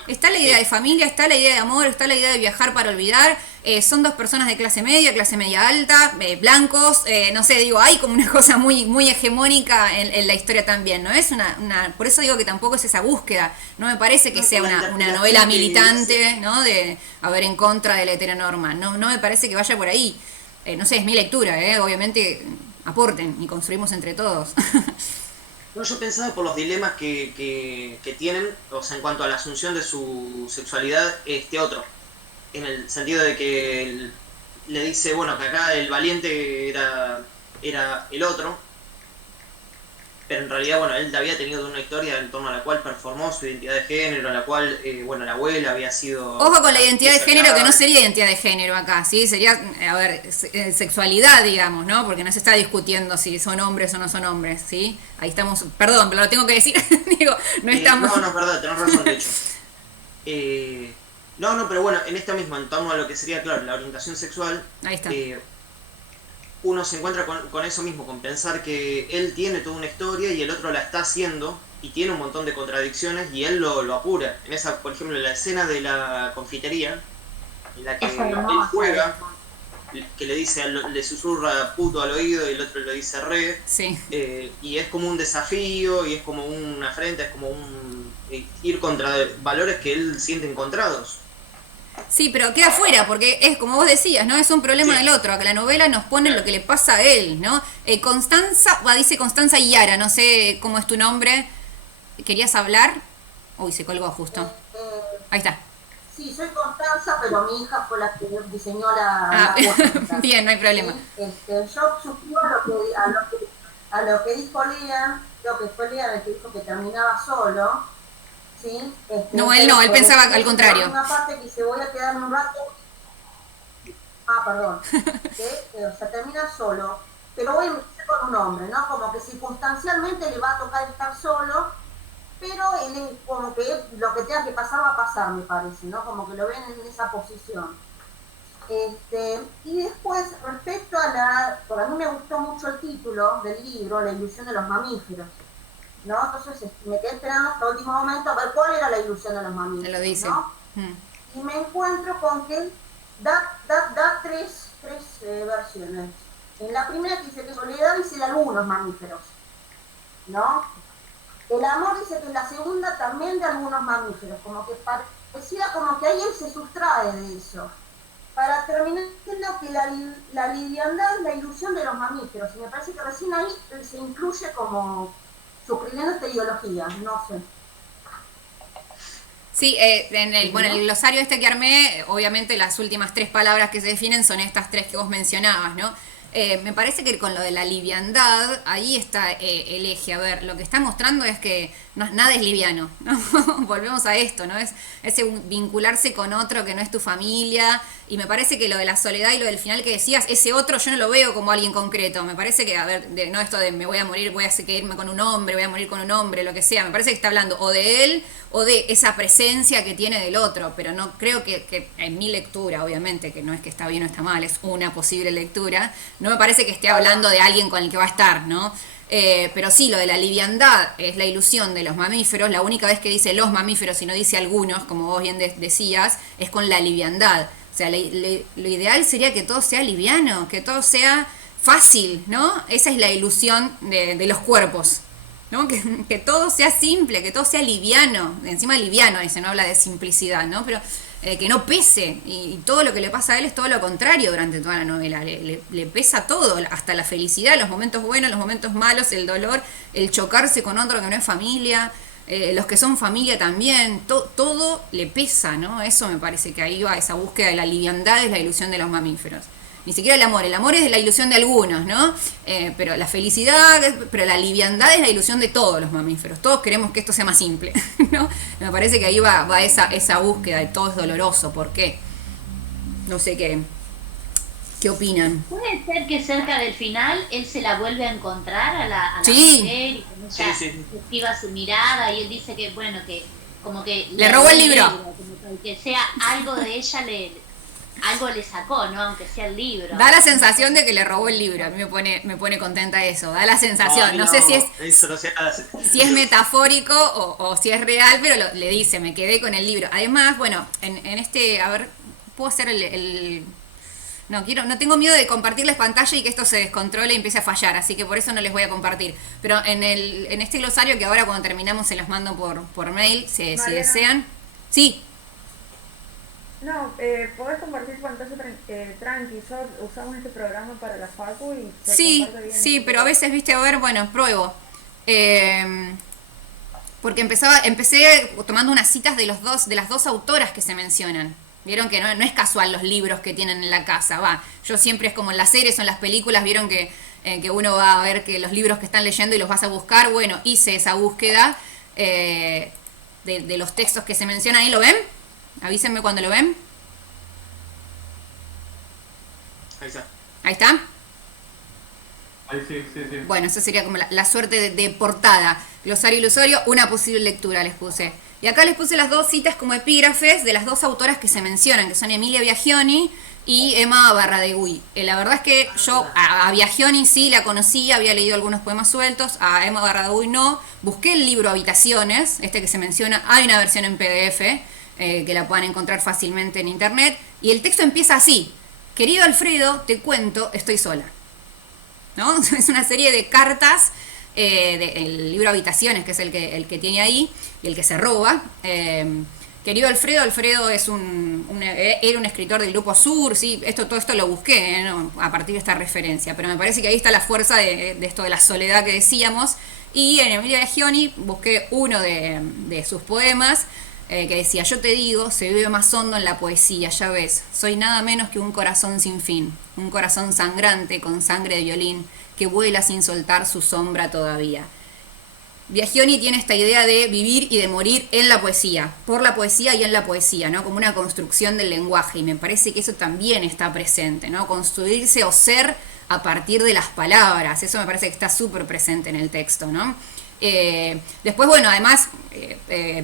está la idea de familia, está la idea de amor, está la idea de viajar para olvidar, son dos personas de clase media alta, blancos, no sé, digo, hay como una cosa muy hegemónica en la historia también, ¿no? Es una por eso digo que tampoco es esa búsqueda, no me parece que sea una novela militante, ¿no? De haber en contra de la heteronorma, no me parece que vaya por ahí, no sé, es mi lectura, obviamente... aporten y construimos entre todos. No, yo pensaba por los dilemas que tienen, o sea, en cuanto a la asunción de su sexualidad, este otro. En el sentido de que él le dice, bueno, que acá el valiente era el otro, pero en realidad, bueno, él había tenido una historia en torno a la cual performó su identidad de género, en la cual, bueno, la abuela había sido... Ojo con la identidad de género, que no sería identidad de género acá, ¿sí? Sería, a ver, sexualidad, digamos, ¿no? Porque no se está discutiendo si son hombres o no son hombres, ¿sí? Ahí estamos, perdón, pero lo tengo que decir, digo, no estamos... No, es verdad, tenés razón, de hecho. No, pero bueno, en esto mismo, en torno a lo que sería, claro, la orientación sexual... Ahí está. Uno se encuentra con eso mismo, con pensar que él tiene toda una historia y el otro la está haciendo y tiene un montón de contradicciones y él lo apura. En esa, por ejemplo, en la escena de la confitería, en la que él juega, que le dice, le susurra puto al oído y el otro le dice re, sí. Y es como un desafío y es como una afrenta, es como ir contra valores que él siente encontrados. Sí, pero queda fuera, porque es como vos decías, ¿no? Es un problema del otro, que la novela nos pone lo que le pasa a él, ¿no? Dice Constanza Yara, no sé cómo es tu nombre. ¿Querías hablar? Uy, se colgó justo. Ahí está. Sí, soy Constanza, pero mi hija fue la que diseñó la Bien, no hay problema. Yo suscribo a lo que a lo que dijo Lea, creo que fue Lea el que dijo que terminaba solo, ¿sí? No, él no, él pensaba al contrario. Una parte que dice, voy a quedarme un rato. Ah, perdón. O sea, termina solo, pero voy a meter con un hombre, ¿no? Como que circunstancialmente le va a tocar estar solo, pero él es como que lo que tenga que pasar va a pasar, me parece, ¿no? Como que lo ven en esa posición. Y después, respecto a por a mí me gustó mucho el título del libro, La ilusión de los mamíferos, ¿no? Entonces me quedé esperando hasta el último momento a ver cuál era la ilusión de los mamíferos, lo dice. ¿no? Y me encuentro con que da tres versiones. En la primera que dice que soledad dice de algunos mamíferos, ¿no? El amor dice que en la segunda también de algunos mamíferos, como que parecía como que ahí él se sustrae de eso. Para terminar diciendo que la liviandad es la ilusión de los mamíferos, y me parece que recién ahí se incluye como suscribiendo esta ideología, no sé. Sí, en el glosario este que armé, obviamente las últimas 3 palabras que se definen son estas 3 que vos mencionabas, ¿no? Me parece que con lo de la liviandad, ahí está el eje. A ver, lo que está mostrando es que nada es liviano, ¿no? Volvemos a esto, ¿no? Es ese vincularse con otro que no es tu familia. Y me parece que lo de la soledad y lo del final que decías, ese otro yo no lo veo como alguien concreto. Me parece que, a ver, no esto de me voy a morir, voy a irme con un hombre, voy a morir con un hombre, lo que sea. Me parece que está hablando o de él o de esa presencia que tiene del otro. Pero no creo que en mi lectura, obviamente, que no es que está bien o está mal, es una posible lectura, no me parece que esté hablando de alguien con el que va a estar, ¿no? Pero sí, lo de la liviandad es la ilusión de los mamíferos. La única vez que dice los mamíferos y no dice algunos, como vos bien decías, es con la liviandad. O sea, lo ideal sería que todo sea liviano, que todo sea fácil, ¿no? Esa es la ilusión de los cuerpos, ¿no? Que todo sea simple, que todo sea liviano. Encima liviano, dice, no habla de simplicidad, ¿no? Pero que no pese. Y todo lo que le pasa a él es todo lo contrario durante toda la novela. Le pesa todo, hasta la felicidad, los momentos buenos, los momentos malos, el dolor, el chocarse con otro que no es familia. Los que son familia también, todo le pesa, ¿no? Eso me parece que ahí va esa búsqueda de la liviandad, es la ilusión de los mamíferos. Ni siquiera el amor es la ilusión de algunos, ¿no? Pero la felicidad, pero la liviandad es la ilusión de todos los mamíferos. Todos queremos que esto sea más simple, ¿no? Me parece que ahí va esa búsqueda de todo es doloroso. ¿Por qué? No sé qué opinan. Puede ser que cerca del final él se la vuelve a encontrar a la sí. mujer y con ella activa su mirada y él dice que bueno, que como que le robó el libro. Como que sea algo de ella algo le sacó, ¿no? Aunque sea el libro. Da la sensación de que le robó el libro. A mí me pone contenta eso. Da la sensación. No sé si es metafórico o si es real, pero le dice, me quedé con el libro. Además, bueno, en este, a ver, puedo hacer no tengo miedo de compartirles pantalla y que esto se descontrole y empiece a fallar, así que por eso no les voy a compartir. Pero en este glosario que ahora cuando terminamos se los mando por mail, si desean. Sí. No, podés compartir pantalla tranqui. Usamos este programa para la facu y se comparte bien. Sí, pero a veces, viste, a ver, bueno, pruebo. Porque empecé tomando unas citas de las dos autoras que se mencionan. Vieron que no es casual los libros que tienen en la casa, yo siempre es como en las series o en las películas, vieron que uno va a ver que los libros que están leyendo y los vas a buscar, bueno, hice esa búsqueda de los textos que se mencionan, ¿ahí lo ven? Avísenme cuando lo ven. Ahí está. ¿Ahí está? Ahí sí. Bueno, eso sería como la suerte de portada. Glosario ilusorio, una posible lectura les puse. Y acá les puse las dos citas como epígrafes de las dos autoras que se mencionan, que son Emilia Biagioni y Emma Barradegui. La verdad es que yo a Biagioni sí la conocía, había leído algunos poemas sueltos, a Emma Barradegui no. Busqué el libro Habitaciones, este que se menciona, hay una versión en PDF, que la puedan encontrar fácilmente en internet, y el texto empieza así: querido Alfredo, te cuento, estoy sola, ¿no? Es una serie de cartas del libro Habitaciones, que es el que tiene ahí y el que se roba. Querido Alfredo es era un escritor del Grupo Sur, sí, todo esto lo busqué, ¿no? A partir de esta referencia, pero me parece que ahí está la fuerza de esto de la soledad que decíamos. Y en Emilia Gioni busqué uno de sus poemas, que decía: yo te digo, se vive más hondo en la poesía, ya ves, soy nada menos que un corazón sin fin, un corazón sangrante con sangre de violín, que vuela sin soltar su sombra todavía. Biagioni tiene esta idea de vivir y de morir en la poesía, por la poesía y en la poesía, ¿no? Como una construcción del lenguaje, y me parece que eso también está presente, ¿no? Construirse o ser a partir de las palabras, eso me parece que está súper presente en el texto, ¿no? Después, bueno, además,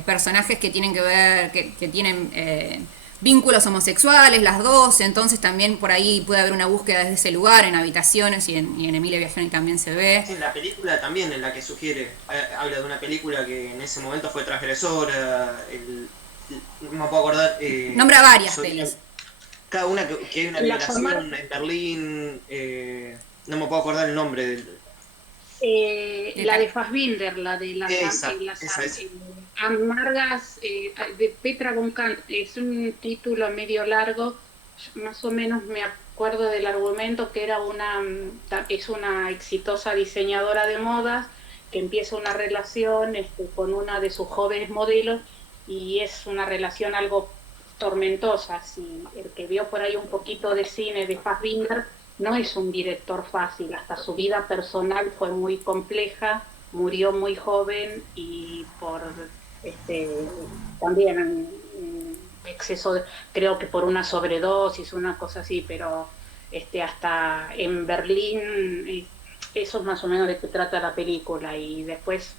personajes que tienen que ver, que tienen vínculos homosexuales, las dos, entonces también por ahí puede haber una búsqueda desde ese lugar, en habitaciones, y en Emilia Biagioni también se ve. En la película también, en la que sugiere, habla de una película que en ese momento fue transgresora, no me puedo acordar. Nombra varias pelis. Cada una que hay una violación en Berlín, no me puedo acordar el nombre del... la de Fassbinder, la de las amargas, de Petra von Kant, es un título medio largo, más o menos me acuerdo del argumento, que es una exitosa diseñadora de modas que empieza una relación con una de sus jóvenes modelos, y es una relación algo tormentosa. Si el que vio por ahí un poquito de cine de Fassbinder, no es un director fácil, hasta su vida personal fue muy compleja, murió muy joven y por también exceso, creo que por una sobredosis, una cosa así, pero hasta en Berlín, eso es más o menos de qué trata la película. Y después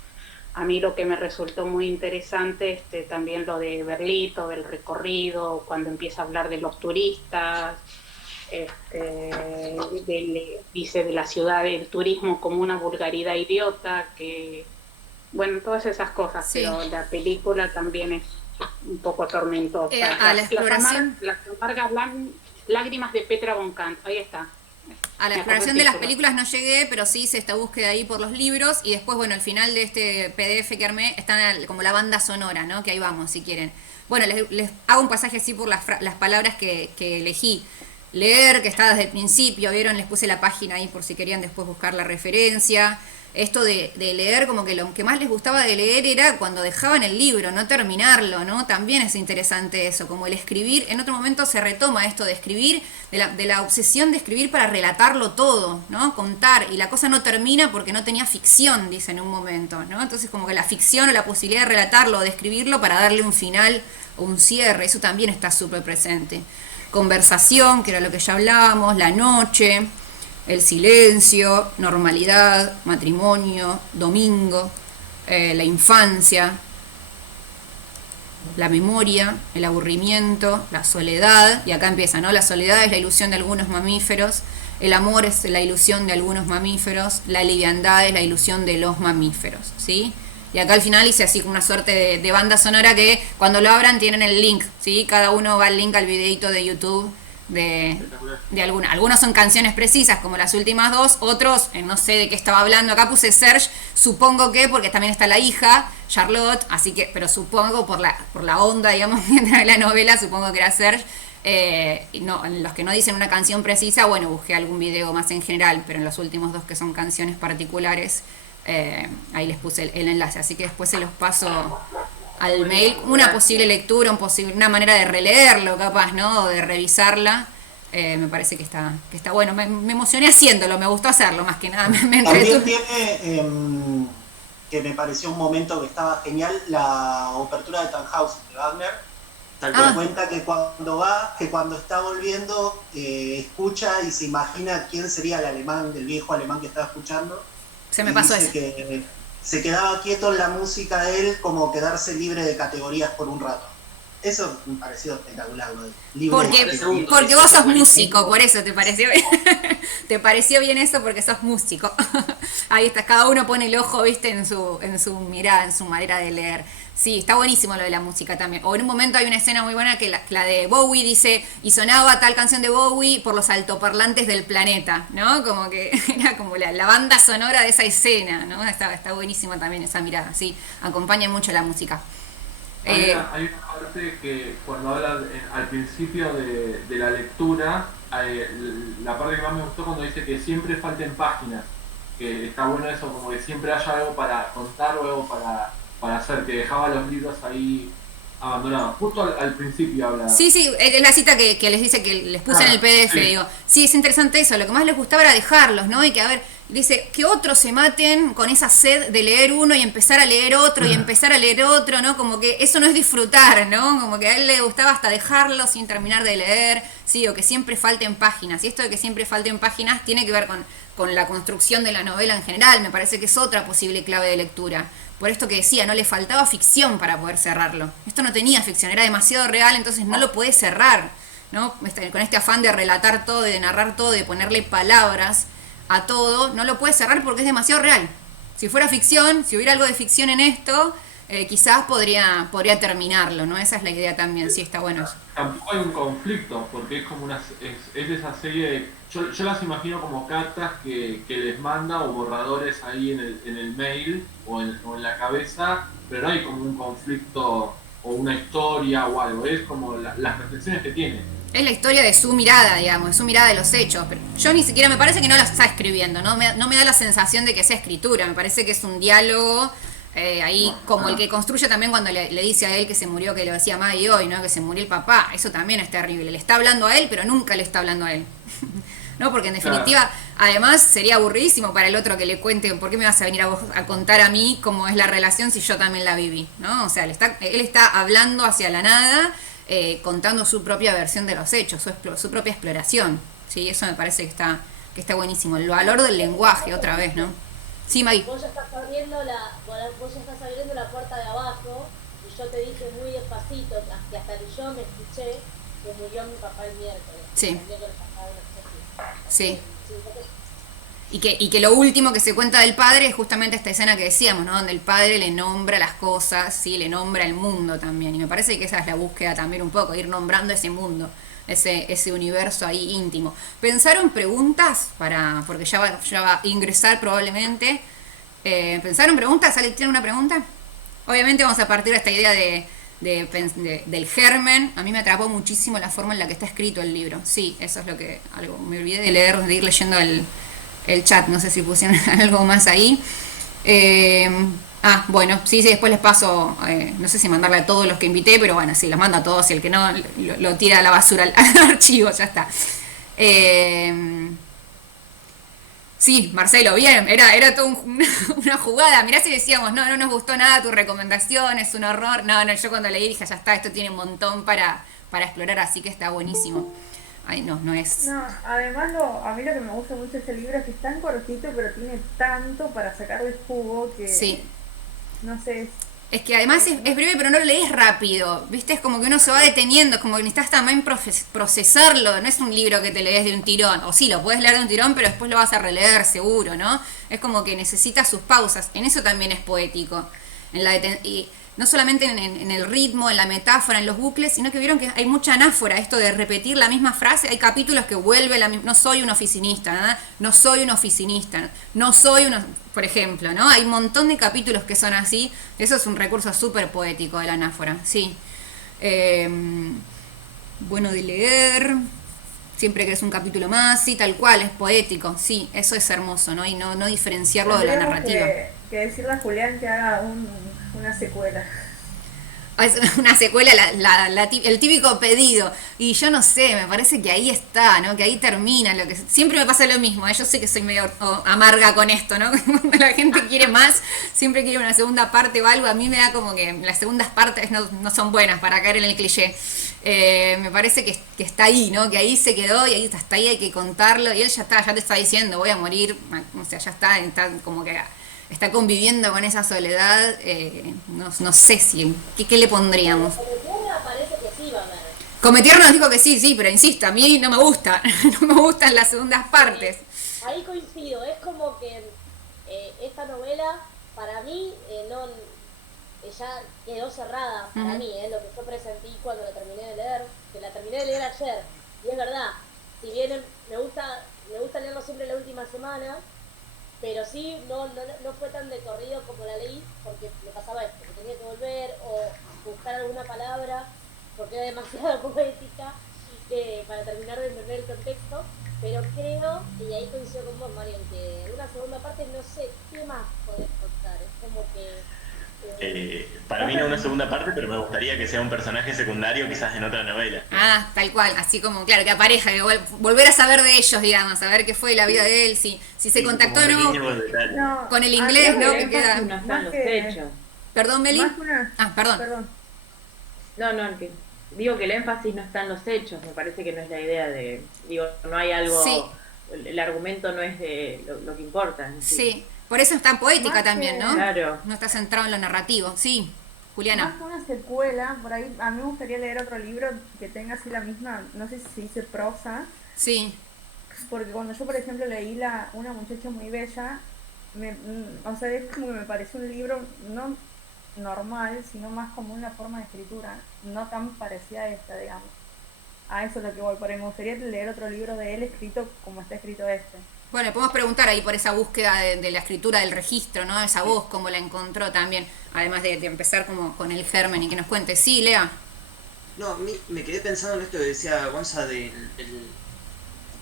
a mí lo que me resultó muy interesante, también lo de Berlín, todo el recorrido, cuando empieza a hablar de los turistas, dice de la ciudad, del turismo como una vulgaridad idiota, que bueno, todas esas cosas, sí. Pero la película también es un poco tormentosa. Las amargas lágrimas de Petra von Kant, ahí está. A la exploración de las películas no llegué, pero sí hice esta búsqueda ahí por los libros, y después, bueno, al final de este PDF que armé está como la banda sonora, ¿no? Que ahí vamos, si quieren. Bueno, les hago un pasaje así por las palabras que elegí. Leer, que está desde el principio, ¿vieron? Les puse la página ahí por si querían después buscar la referencia. Esto de leer, como que lo que más les gustaba de leer era cuando dejaban el libro, no terminarlo, ¿no? También es interesante eso, como el escribir. En otro momento se retoma esto de escribir, de la obsesión de escribir para relatarlo todo, ¿no? Contar, y la cosa no termina porque no tenía ficción, dice en un momento, ¿no? Entonces como que la ficción o la posibilidad de relatarlo o de escribirlo para darle un final o un cierre, eso también está súper presente. Conversación, que era lo que ya hablábamos, la noche, el silencio, normalidad, matrimonio, domingo, la infancia, la memoria, el aburrimiento, la soledad, y acá empieza, ¿no? La soledad es la ilusión de algunos mamíferos, el amor es la ilusión de algunos mamíferos, la liviandad es la ilusión de los mamíferos, ¿sí? Y acá al final hice así una suerte de banda sonora que cuando lo abran tienen el link, ¿sí? Cada uno va al link al videito de YouTube de alguna. Algunos son canciones precisas, como las últimas dos, otros, no sé de qué estaba hablando, acá puse Serge, supongo que, porque también está la hija, Charlotte, así que, pero supongo por la onda, digamos, de la novela, supongo que era Serge. No, en los que no dicen una canción precisa, bueno, busqué algún video más en general, pero en los últimos dos que son canciones particulares, ahí les puse el enlace, así que después se los paso al mail, una posible lectura, una manera de releerlo capaz, ¿no? O de revisarla. Me parece que está bueno. Me emocioné haciéndolo, me gustó hacerlo más que nada. También tiene, que me pareció un momento que estaba genial, la obertura de Tannhäuser de Wagner. Tal cual cuenta que cuando está volviendo, escucha y se imagina quién sería el viejo alemán que estaba escuchando. Se me pasó eso. Que se quedaba quieto en la música de él, como quedarse libre de categorías por un rato. Eso me pareció espectacular. Porque vos sos músico, por eso te pareció bien. Te pareció bien eso porque sos músico. Ahí está, cada uno pone el ojo, viste, en su mirada, en su manera de leer. Sí, está buenísimo lo de la música también. O en un momento hay una escena muy buena que la de Bowie dice, y sonaba tal canción de Bowie por los altoparlantes del planeta, ¿no? Como que era como la banda sonora de esa escena, ¿no? Está buenísima también esa mirada, sí, acompaña mucho la música. Hay una parte que cuando habla al principio de la lectura, la parte que más me gustó cuando dice que siempre falten páginas, que está bueno eso, como que siempre haya algo para contar o algo para hacer, que dejaba los libros ahí abandonados. Justo al principio habla. Sí, es la cita que les dice que les puse en el PDF, sí. Digo, sí, es interesante eso, lo que más les gustaba era dejarlos, ¿no? Y que a ver, dice que otros se maten con esa sed de leer uno y empezar a leer otro y empezar a leer otro, ¿no? Como que eso no es disfrutar, ¿no? Como que a él le gustaba hasta dejarlo sin terminar de leer, sí, o que siempre falten páginas. Y esto de que siempre falten páginas tiene que ver con la construcción de la novela en general, me parece que es otra posible clave de lectura. Por esto que decía, no le faltaba ficción para poder cerrarlo. Esto no tenía ficción, era demasiado real, entonces no lo puede cerrar, ¿no? Con este afán de relatar todo, de narrar todo, de ponerle palabras a todo, no lo puede cerrar porque es demasiado real. Si fuera ficción, si hubiera algo de ficción en esto, quizás podría terminarlo, ¿no? Esa es la idea también, sí, está bueno eso. Tampoco hay un conflicto, porque es como es de esa serie de, yo las imagino como cartas que les manda o borradores ahí en el mail o en la cabeza, pero no hay como un conflicto o una historia o algo, es como las reflexiones que tiene. Es la historia de su mirada, digamos, de su mirada de los hechos. Pero yo ni siquiera, me parece que no la está escribiendo, no me da la sensación de que sea escritura, me parece que es un diálogo ahí como el que construye también cuando le dice a él que se murió, que lo decía Maggie hoy, ¿no? Que se murió el papá, eso también es terrible, le está hablando a él, pero nunca le está hablando a él. ¿No? Porque en definitiva, además sería aburridísimo para el otro que le cuente, ¿por qué me vas a venir a vos a contar a mí cómo es la relación si yo también la viví? ¿No? O sea, él está hablando hacia la nada, contando su propia versión de los hechos, su propia exploración. ¿Sí? Eso me parece que está buenísimo. El valor del lenguaje, otra vez, ¿no? Sí, Maggie. Vos ya estás abriendo la puerta de abajo y yo te dije muy despacito, que hasta que yo me escuché, que murió mi papá el miércoles. Sí. Sí. Y que lo último que se cuenta del padre es justamente esta escena que decíamos, ¿no? Donde el padre le nombra las cosas, ¿sí? Le nombra el mundo también. Y me parece que esa es la búsqueda también un poco, ir nombrando ese mundo, ese universo ahí íntimo. ¿Pensaron preguntas porque ya va a ingresar probablemente? ¿Pensaron preguntas? ¿Alguien tiene una pregunta? Obviamente vamos a partir de esta idea del germen. A mí me atrapó muchísimo la forma en la que está escrito el libro. Sí, eso es algo me olvidé de leer, de ir leyendo el chat, no sé si pusieron algo más ahí. Bueno, sí, después les paso, no sé si mandarle a todos los que invité, pero bueno, sí, los mando a todos y el que no lo tira a la basura al archivo, ya está. Sí, Marcelo, bien, era toda una jugada. Mirá si decíamos, no nos gustó nada tu recomendación, es un horror. No, yo cuando leí dije, ya está, esto tiene un montón para explorar, así que está buenísimo. Ay, no es... No, además a mí lo que me gusta mucho de este libro es que es tan cortito, pero tiene tanto para sacar de jugo que... Sí. No sé... Es que además es breve, pero no lo lees rápido, ¿viste? Es como que uno se va deteniendo, es como que necesitas también procesarlo, no es un libro que te lees de un tirón, o sí, lo puedes leer de un tirón, pero después lo vas a releer seguro, ¿no? Es como que necesita sus pausas, en eso también es poético, y no solamente en el ritmo, en la metáfora, en los bucles, sino que vieron que hay mucha anáfora, esto de repetir la misma frase, hay capítulos que vuelve no soy un oficinista, ¿no? No soy un oficinista, no soy uno, por ejemplo, ¿no? Hay un montón de capítulos que son así, eso es un recurso súper poético de la anáfora, sí. Bueno de leer, siempre que es un capítulo más, sí, tal cual, es poético, sí, eso es hermoso, ¿no? Y no diferenciarlo de la narrativa. Que decirle a Julián que haga una secuela. Es una secuela, el típico pedido. Y yo no sé, me parece que ahí está, ¿no? Que ahí termina. Siempre me pasa lo mismo, ¿eh? Yo sé que soy medio amarga con esto, ¿no? Cuando la gente quiere más, siempre quiere una segunda parte o algo. A mí me da como que las segundas partes no son buenas para caer en el cliché. Me parece que está ahí, ¿no? Que ahí se quedó y ahí hasta ahí hay que contarlo. Y él ya te está diciendo, voy a morir. O sea, ya está como que... Está conviviendo con esa soledad, no sé ¿qué le pondríamos? Cometierra parece que sí va a haber. Cometierra nos dijo que sí, pero insisto, a mí no me gusta, no me gustan las segundas partes. Ahí coincido, es como que esta novela, para mí, ya quedó cerrada, para mí, lo que yo presentí cuando la terminé de leer, que la terminé de leer ayer, y es verdad, si bien me gusta leerlo siempre la última semana, pero sí no fue tan de corrido como la leí, porque me pasaba esto, que tenía que volver o buscar alguna palabra, porque era demasiado poética para terminar de entender el contexto, pero creo, y ahí coincido con vos, Marian, que en una segunda parte no sé qué más podés contar, es como que Para mí no una segunda parte, pero me gustaría que sea un personaje secundario quizás en otra novela. Ah, tal cual, así como, claro, que aparezca, que volver a saber de ellos, digamos, saber qué fue la vida de él, si se contactó o no con el inglés, ¿no? Que queda... No están los hechos. Perdón, Meli. Perdón. No, digo que el énfasis no está en los hechos, me parece que no es la idea de, no hay algo, sí. El argumento no es de lo que importa. Sí, por eso es tan poética también, ¿no? Claro. No está centrado en lo narrativo, sí. Juliana. Más que una secuela, por ahí a mí me gustaría leer otro libro que tenga así la misma, no sé si se dice prosa. Sí. Porque cuando yo, por ejemplo, leí Una muchacha muy bella, o sea, es como que me pareció un libro no normal, sino más como una forma de escritura, no tan parecida a esta, digamos. A eso es lo que voy, por ahí me gustaría leer otro libro de él escrito como está escrito este. Bueno, podemos preguntar ahí por esa búsqueda de la escritura del registro, ¿no? Esa voz, cómo la encontró también, además de empezar como con el germen y que nos cuente. Sí, Lea. No, a mí me quedé pensando en esto que decía Gonza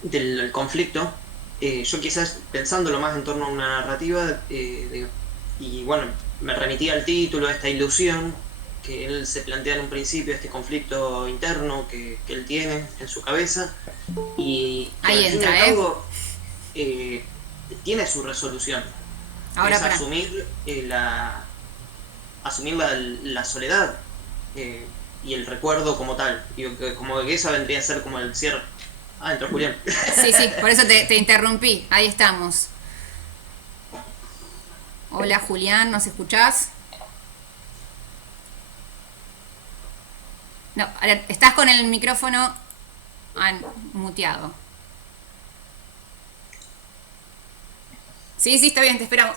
del conflicto. Yo quizás pensándolo más en torno a una narrativa, y bueno, me remitía al título, a esta ilusión que él se plantea en un principio, este conflicto interno que él tiene en su cabeza, y ahí entra, tiene su resolución. Ahora es asumir la soledad y el recuerdo como tal, y como que esa vendría a ser como el cierre. Entró Julián. Sí, por eso te interrumpí. Ahí estamos. Hola Julián, ¿nos escuchás? No, estás con el micrófono muteado. Sí, está bien, te esperamos.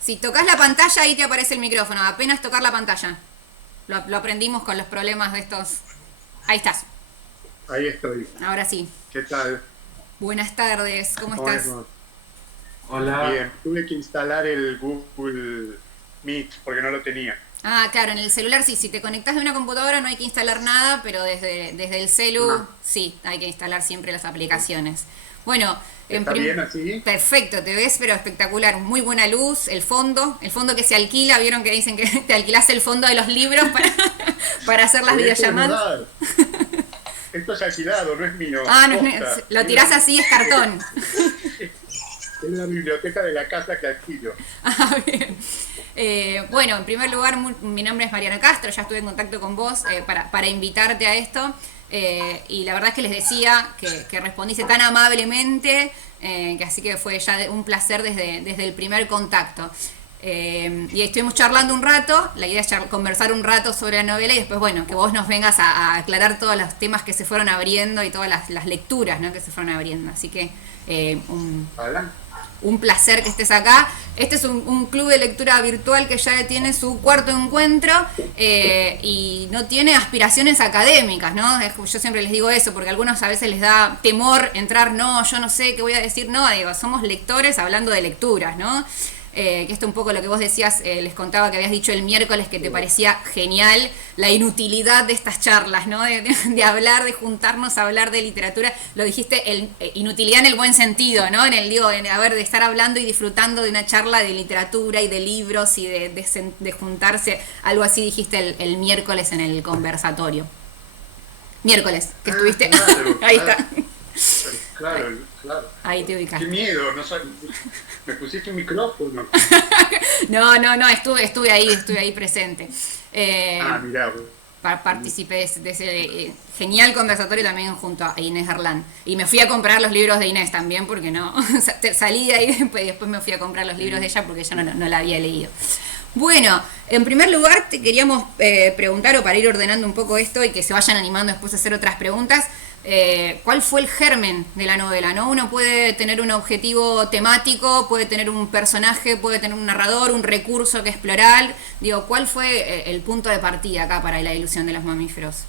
Si tocas la pantalla, ahí te aparece el micrófono. Apenas tocar la pantalla. Lo aprendimos con los problemas de estos. Ahí estás. Ahí estoy. Ahora sí. ¿Qué tal? Buenas tardes, ¿cómo estás? Hola. Bien, tuve que instalar el Google Meet porque no lo tenía. Ah, claro, en el celular sí, si te conectás de una computadora no hay que instalar nada, pero desde el celu sí, hay que instalar siempre las aplicaciones. Bueno, ¿está bien así? Perfecto, te ves pero espectacular, muy buena luz, el fondo que se alquila, vieron que dicen que te alquilás el fondo de los libros para hacer las videollamadas. Esto es alquilado, no es mío. No es mío, lo tirás así, es cartón. Es la biblioteca de la casa que alquilo. Bien. Bueno, en primer lugar, mi nombre es Mariana Castro, ya estuve en contacto con vos para invitarte a esto. Y la verdad es que les decía que respondiste tan amablemente, que así que fue ya un placer desde el primer contacto. Y estuvimos charlando un rato, la idea es conversar un rato sobre la novela y después, bueno, que vos nos vengas a aclarar todos los temas que se fueron abriendo y todas las lecturas, ¿no?, que se fueron abriendo. Así que un placer que estés acá. Este es un club de lectura virtual que ya tiene su cuarto encuentro y no tiene aspiraciones académicas, ¿no? Yo siempre les digo eso porque a algunos a veces les da temor entrar, yo no sé qué voy a decir, digo, somos lectores hablando de lecturas, ¿no? Que esto un poco lo que vos decías, les contaba que habías dicho el miércoles que te parecía genial la inutilidad de estas charlas, ¿no? De hablar, de juntarnos a hablar de literatura. Lo dijiste, inutilidad en el buen sentido, ¿no? De estar hablando y disfrutando de una charla de literatura y de libros y de juntarse, algo así dijiste el miércoles en el conversatorio. Miércoles, que estuviste. Claro, ahí está. Claro. Ahí te ubicas. Qué miedo, me pusiste un micrófono. No, estuve ahí presente. Mirá. Participé de ese genial conversatorio también junto a Inés Harlán. Y me fui a comprar los libros de Inés también, porque salí de ahí y después me fui a comprar los libros de ella porque yo no la había leído. Bueno, en primer lugar te queríamos preguntar, o para ir ordenando un poco esto y que se vayan animando después a hacer otras preguntas, ¿cuál fue el germen de la novela? ¿No? Uno puede tener un objetivo temático, puede tener un personaje, puede tener un narrador, un recurso que explorar. Digo, ¿cuál fue el punto de partida acá para la ilusión de los mamíferos?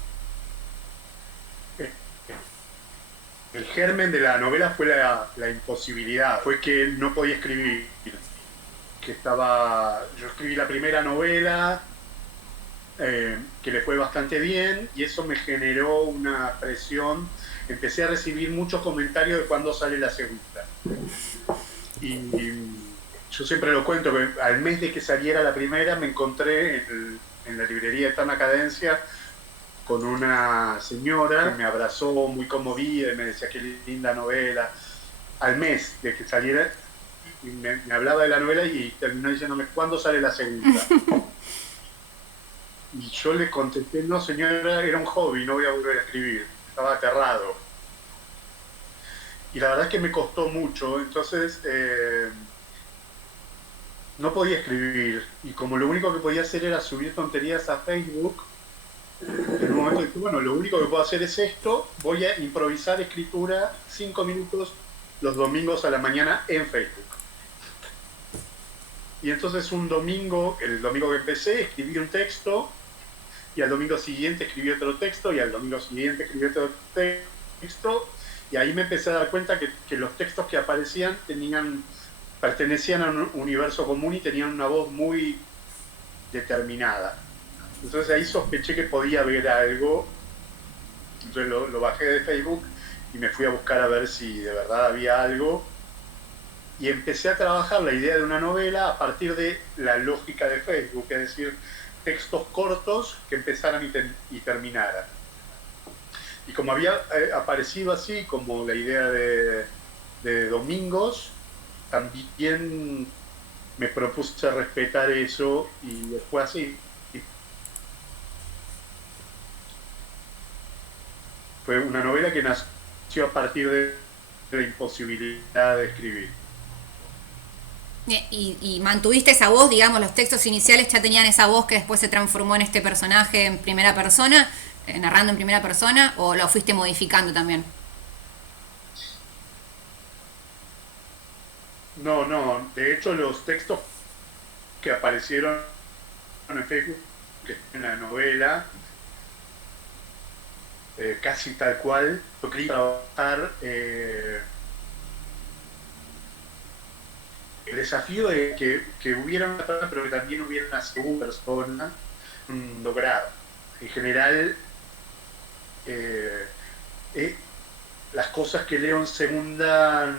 El germen de la novela fue la imposibilidad, fue que él no podía escribir. Yo escribí la primera novela, que le fue bastante bien, y eso me generó una presión. Empecé a recibir muchos comentarios de cuándo sale la segunda. Y yo siempre lo cuento, que al mes de que saliera la primera me encontré en la librería Eterna Cadencia con una señora que me abrazó muy conmovida y me decía qué linda novela. Al mes de que saliera, y me hablaba de la novela y terminó diciéndome, ¿cuándo sale la segunda? Y yo le contesté, no señora, era un hobby, no voy a volver a escribir. Estaba aterrado. Y la verdad es que me costó mucho, entonces no podía escribir. Y como lo único que podía hacer era subir tonterías a Facebook, en un momento dije, bueno, lo único que puedo hacer es esto, voy a improvisar escritura 5 minutos los domingos a la mañana en Facebook. Y entonces un domingo, el domingo que empecé, escribí un texto, y al domingo siguiente escribí otro texto, y al domingo siguiente escribí otro texto, y ahí me empecé a dar cuenta que los textos que aparecían pertenecían a un universo común y tenían una voz muy determinada. Entonces ahí sospeché que podía haber algo, entonces lo bajé de Facebook y me fui a buscar a ver si de verdad había algo, y empecé a trabajar la idea de una novela a partir de la lógica de Facebook, es decir, textos cortos que empezaran y terminaran. Y como había aparecido así, como la idea de domingos, también me propuse respetar eso y fue así. Fue una novela que nació a partir de la imposibilidad de escribir. Y mantuviste esa voz, digamos, los textos iniciales ya tenían esa voz que después se transformó en este personaje en primera persona, narrando en primera persona, o lo fuiste modificando también? No, de hecho los textos que aparecieron en Facebook, en la novela, casi tal cual, yo quería trabajar el desafío de que hubiera una persona, pero que también hubiera una segunda persona lograda. En general, las cosas que leo en segunda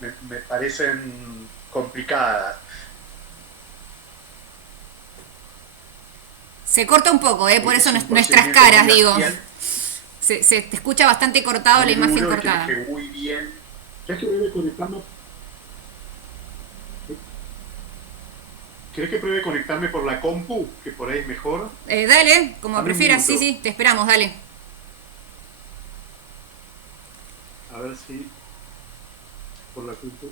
me parecen complicadas. Se corta un poco, por eso nuestras caras, digo. Se te escucha bastante cortado, la imagen cortada. Muy bien. ¿Crees que pruebe conectarme? ¿Crees que pruebe conectarme por la compu? Que por ahí es mejor. Dale, como prefieras, sí, te esperamos, dale. A ver si por la compu.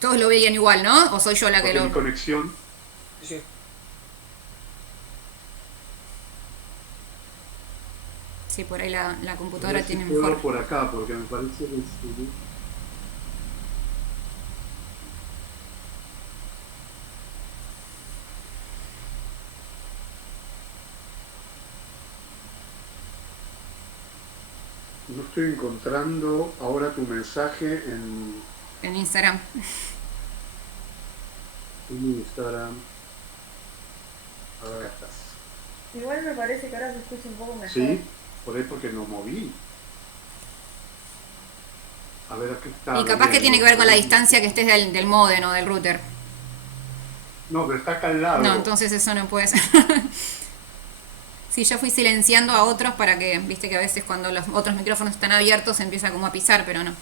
Todos lo veían igual, ¿no? ¿O soy yo la que lo...? Mi conexión. Sí. Sí, por ahí la computadora tiene mejor. Por acá, porque me parece que no estoy encontrando ahora tu mensaje en Instagram. En Instagram. Ahora estás. Igual me parece que ahora se escucha un poco mejor. Sí, por ahí porque lo moví. A ver, aquí está. Y capaz que tiene que ver con la distancia que estés del modem o del router. No, pero está acá al lado. No, entonces eso no puede ser. Sí, yo fui silenciando a otros para que, viste que a veces cuando los otros micrófonos están abiertos se empieza como a pisar, pero no.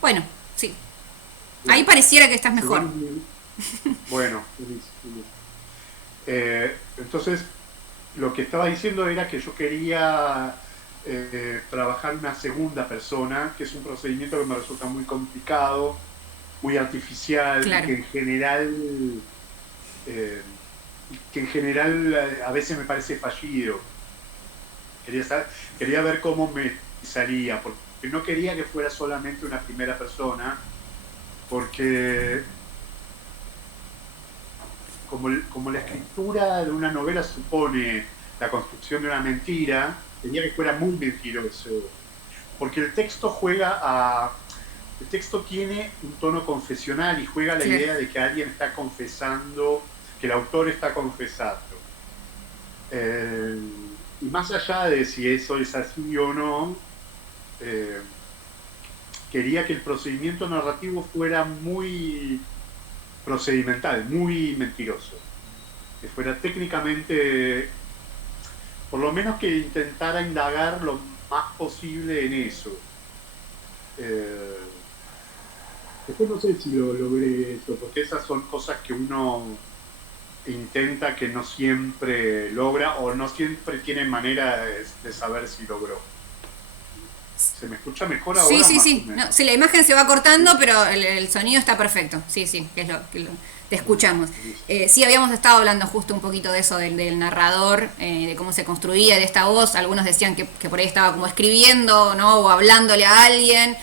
Bueno, sí. Ahí pareciera que estás mejor. Bueno, entonces lo que estaba diciendo era que yo quería trabajar una segunda persona, que es un procedimiento que me resulta muy complicado, muy artificial, claro. que en general a veces me parece fallido. Quería ver cómo me salía, porque no quería que fuera solamente una primera persona, porque como la escritura de una novela supone la construcción de una mentira, quería que fuera muy mentiroso, porque el texto el texto tiene un tono confesional y juega la idea de que alguien está confesando, que el autor está confesando. Y más allá de si eso es así o no, quería que el procedimiento narrativo fuera muy procedimental, muy mentiroso, que fuera técnicamente, por lo menos que intentara indagar lo más posible en eso. Después no sé si lo logré eso, porque esas son cosas que uno intenta que no siempre logra o no siempre tiene manera de saber si logró. ¿Se me escucha mejor ahora? Sí, sí, sí. No, sí, la imagen se va cortando, pero el sonido está perfecto. Sí, sí, que es te escuchamos. Sí, habíamos estado hablando justo un poquito de eso, del narrador, de cómo se construía, de esta voz. Algunos decían que por ahí estaba como escribiendo, ¿no? O hablándole a alguien.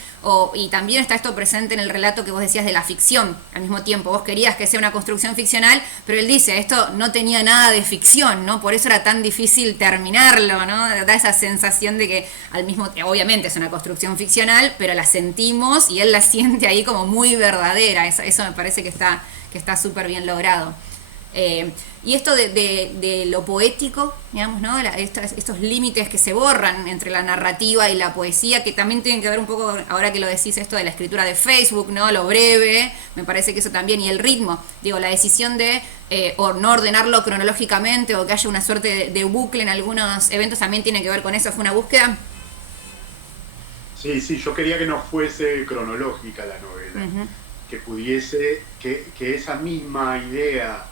Y también está esto presente en el relato que vos decías de la ficción. Al mismo tiempo, vos querías que sea una construcción ficcional, pero él dice, esto no tenía nada de ficción, ¿no? Por eso era tan difícil terminarlo, ¿no? Da esa sensación de que obviamente es una construcción ficcional, pero la sentimos y él la siente ahí como muy verdadera. Eso me parece que está súper bien logrado. Y esto de lo poético, digamos, ¿no? Estos límites que se borran entre la narrativa y la poesía, que también tienen que ver un poco, ahora que lo decís, esto de la escritura de Facebook, ¿no? Lo breve, me parece que eso también, y el ritmo, digo, la decisión de o no ordenarlo cronológicamente o que haya una suerte de bucle en algunos eventos también tiene que ver con eso, fue una búsqueda. Sí, yo quería que no fuese cronológica la novela, que pudiese, que esa misma idea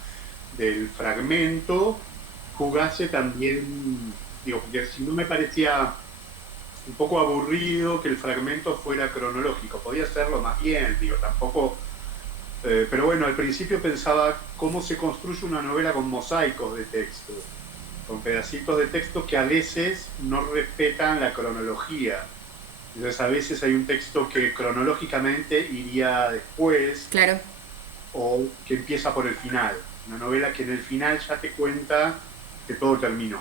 del fragmento jugase también, digo, porque si no me parecía un poco aburrido que el fragmento fuera cronológico, podía serlo más bien, digo, tampoco, pero bueno, al principio pensaba cómo se construye una novela con mosaicos de texto, con pedacitos de texto que a veces no respetan la cronología. Entonces a veces hay un texto que cronológicamente iría después, claro, o que empieza por el final. Una novela que en el final ya te cuenta que todo terminó.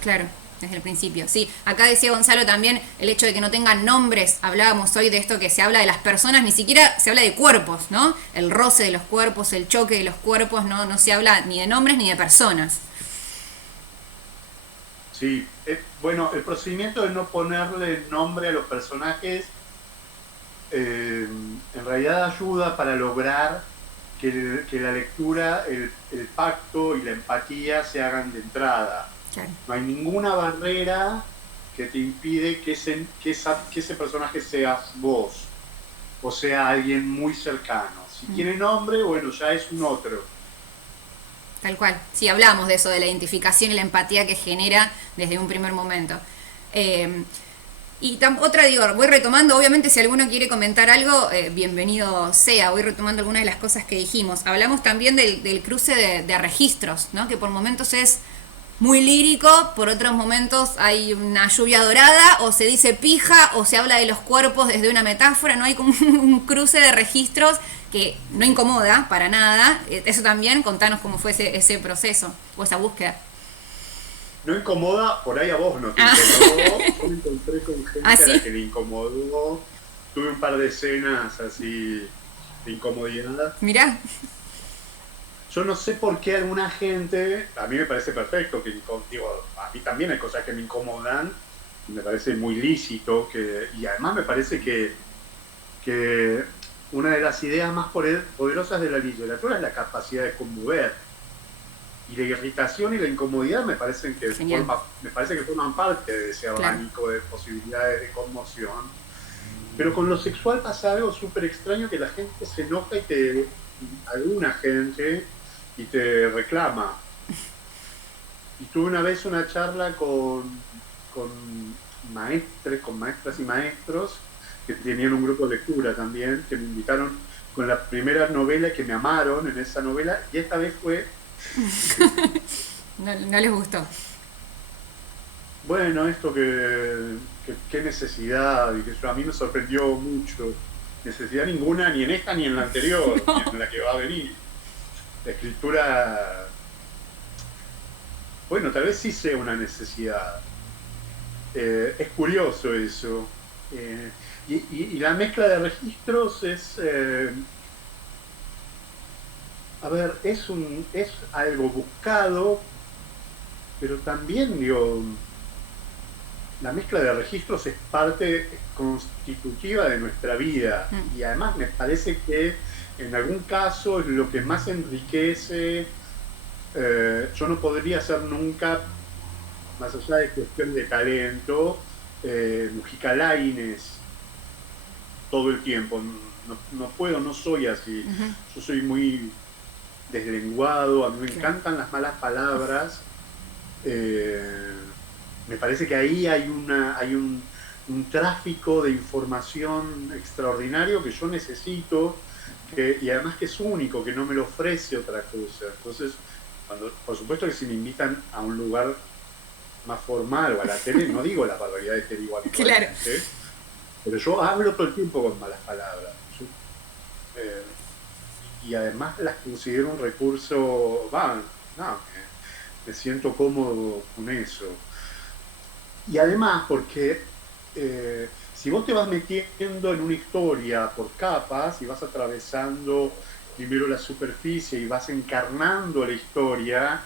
Claro, desde el principio. Sí, acá decía Gonzalo también el hecho de que no tengan nombres. Hablábamos hoy de esto que se habla de las personas, ni siquiera se habla de cuerpos, ¿no? El roce de los cuerpos, el choque de los cuerpos, no se habla ni de nombres ni de personas. Sí, bueno, el procedimiento de no ponerle nombre a los personajes en realidad ayuda para lograr que la lectura, el pacto y la empatía se hagan de entrada. Claro. No hay ninguna barrera que te impide que ese personaje seas vos, o sea alguien muy cercano. Si tiene nombre, bueno, ya es un otro. Tal cual. Sí, hablamos de eso, de la identificación y la empatía que genera desde un primer momento. Y voy retomando, obviamente si alguno quiere comentar algo, bienvenido sea, voy retomando algunas de las cosas que dijimos. Hablamos también del cruce de registros, ¿no? Que por momentos es muy lírico, por otros momentos hay una lluvia dorada, o se dice pija, o se habla de los cuerpos desde una metáfora, ¿no? Hay como un cruce de registros que no incomoda para nada. Eso también, contanos cómo fue ese proceso, o esa búsqueda. No incomoda, por ahí a vos no te incomodó. Yo me encontré con gente a la que le incomodó. Tuve un par de escenas así de incomodidad. Mirá. Yo no sé por qué alguna gente, a mí me parece perfecto, a mí también hay cosas que me incomodan, me parece muy lícito, y además me parece que una de las ideas más poderosas de la literatura es la capacidad de conmover. Y la irritación y la incomodidad me parece que forman parte de ese abanico de posibilidades de conmoción. Pero con lo sexual pasa algo súper extraño, que la gente se enoja alguna gente, y te reclama. Y tuve una vez una charla con maestras y maestros que tenían un grupo de lectura también, que me invitaron con la primera novela, que me amaron en esa novela, y esta vez fue... no les gustó. Bueno, esto qué necesidad, y que a mí me sorprendió mucho. Necesidad ninguna, ni en esta ni en la anterior, no. Ni en la que va a venir. La escritura, bueno, tal vez sí sea una necesidad. Es curioso eso. Y la mezcla de registros es... a ver, es algo buscado, pero también, la mezcla de registros es parte constitutiva de nuestra vida y además me parece que en algún caso es lo que más enriquece. Yo no podría ser nunca, más allá de cuestión de talento, Mujica Lainez todo el tiempo. No puedo, no soy así. Yo soy muy deslenguado, a mí me encantan las malas palabras. Me parece que ahí hay un tráfico de información extraordinario que yo necesito, y además que es único, que no me lo ofrece otra cosa. Entonces, por supuesto que si me invitan a un lugar más formal o a la tele, no digo las barbaridades que digo habitualmente, claro. Pero yo hablo todo el tiempo con malas palabras. Y además las considero un recurso, me siento cómodo con eso. Y además porque si vos te vas metiendo en una historia por capas y vas atravesando primero la superficie y vas encarnando la historia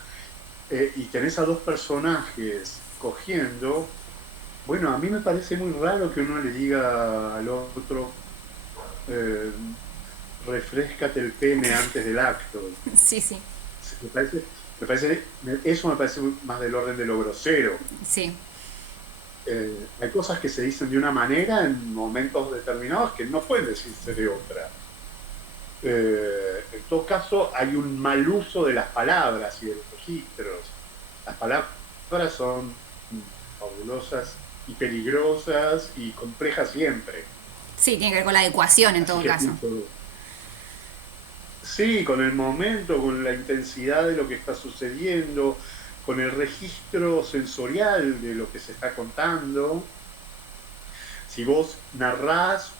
y tenés a dos personajes cogiendo, bueno, a mí me parece muy raro que uno le diga al otro refréscate el pene antes del acto. Sí. Eso me parece más del orden de lo grosero. Sí. Hay cosas que se dicen de una manera en momentos determinados que no pueden decirse de otra. En todo caso, hay un mal uso de las palabras y de los registros. Las palabras son fabulosas y peligrosas y complejas siempre. Sí, tiene que ver con la adecuación en todo caso. Sí, con el momento, con la intensidad de lo que está sucediendo, con el registro sensorial de lo que se está contando. Si vos narrás,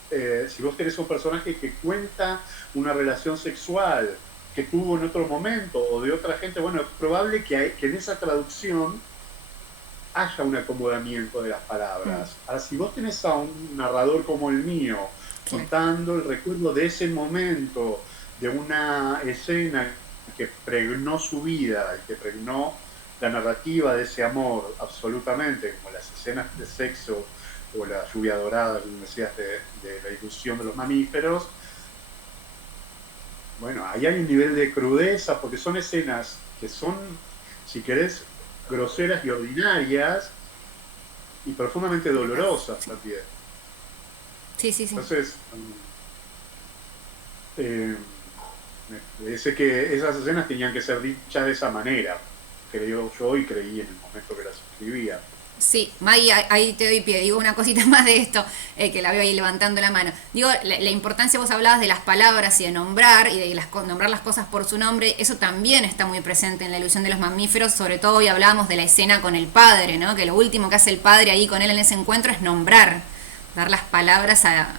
si vos tenés un personaje que cuenta una relación sexual que tuvo en otro momento o de otra gente, bueno, es probable que en esa traducción haya un acomodamiento de las palabras. Ahora, si vos tenés a un narrador como el mío, contando el recuerdo de ese momento, de una escena que pregnó su vida y que pregnó la narrativa de ese amor absolutamente, como las escenas de sexo o la lluvia dorada, como decías, de la ilusión de los mamíferos, bueno, ahí hay un nivel de crudeza, porque son escenas que son, si querés, groseras y ordinarias y profundamente dolorosas también. Sí. Entonces, me parece que esas escenas tenían que ser dichas de esa manera, creo yo, y creí en el momento que las escribía. Sí, Maggie, ahí te doy pie. Digo una cosita más de esto, que la veo ahí levantando la mano. Digo, la importancia, vos hablabas de las palabras y de nombrar, y de nombrar las cosas por su nombre. Eso también está muy presente en La ilusión de los mamíferos. Sobre todo hoy hablábamos de la escena con el padre, ¿no? Que lo último que hace el padre ahí con él en ese encuentro es nombrar, dar las palabras a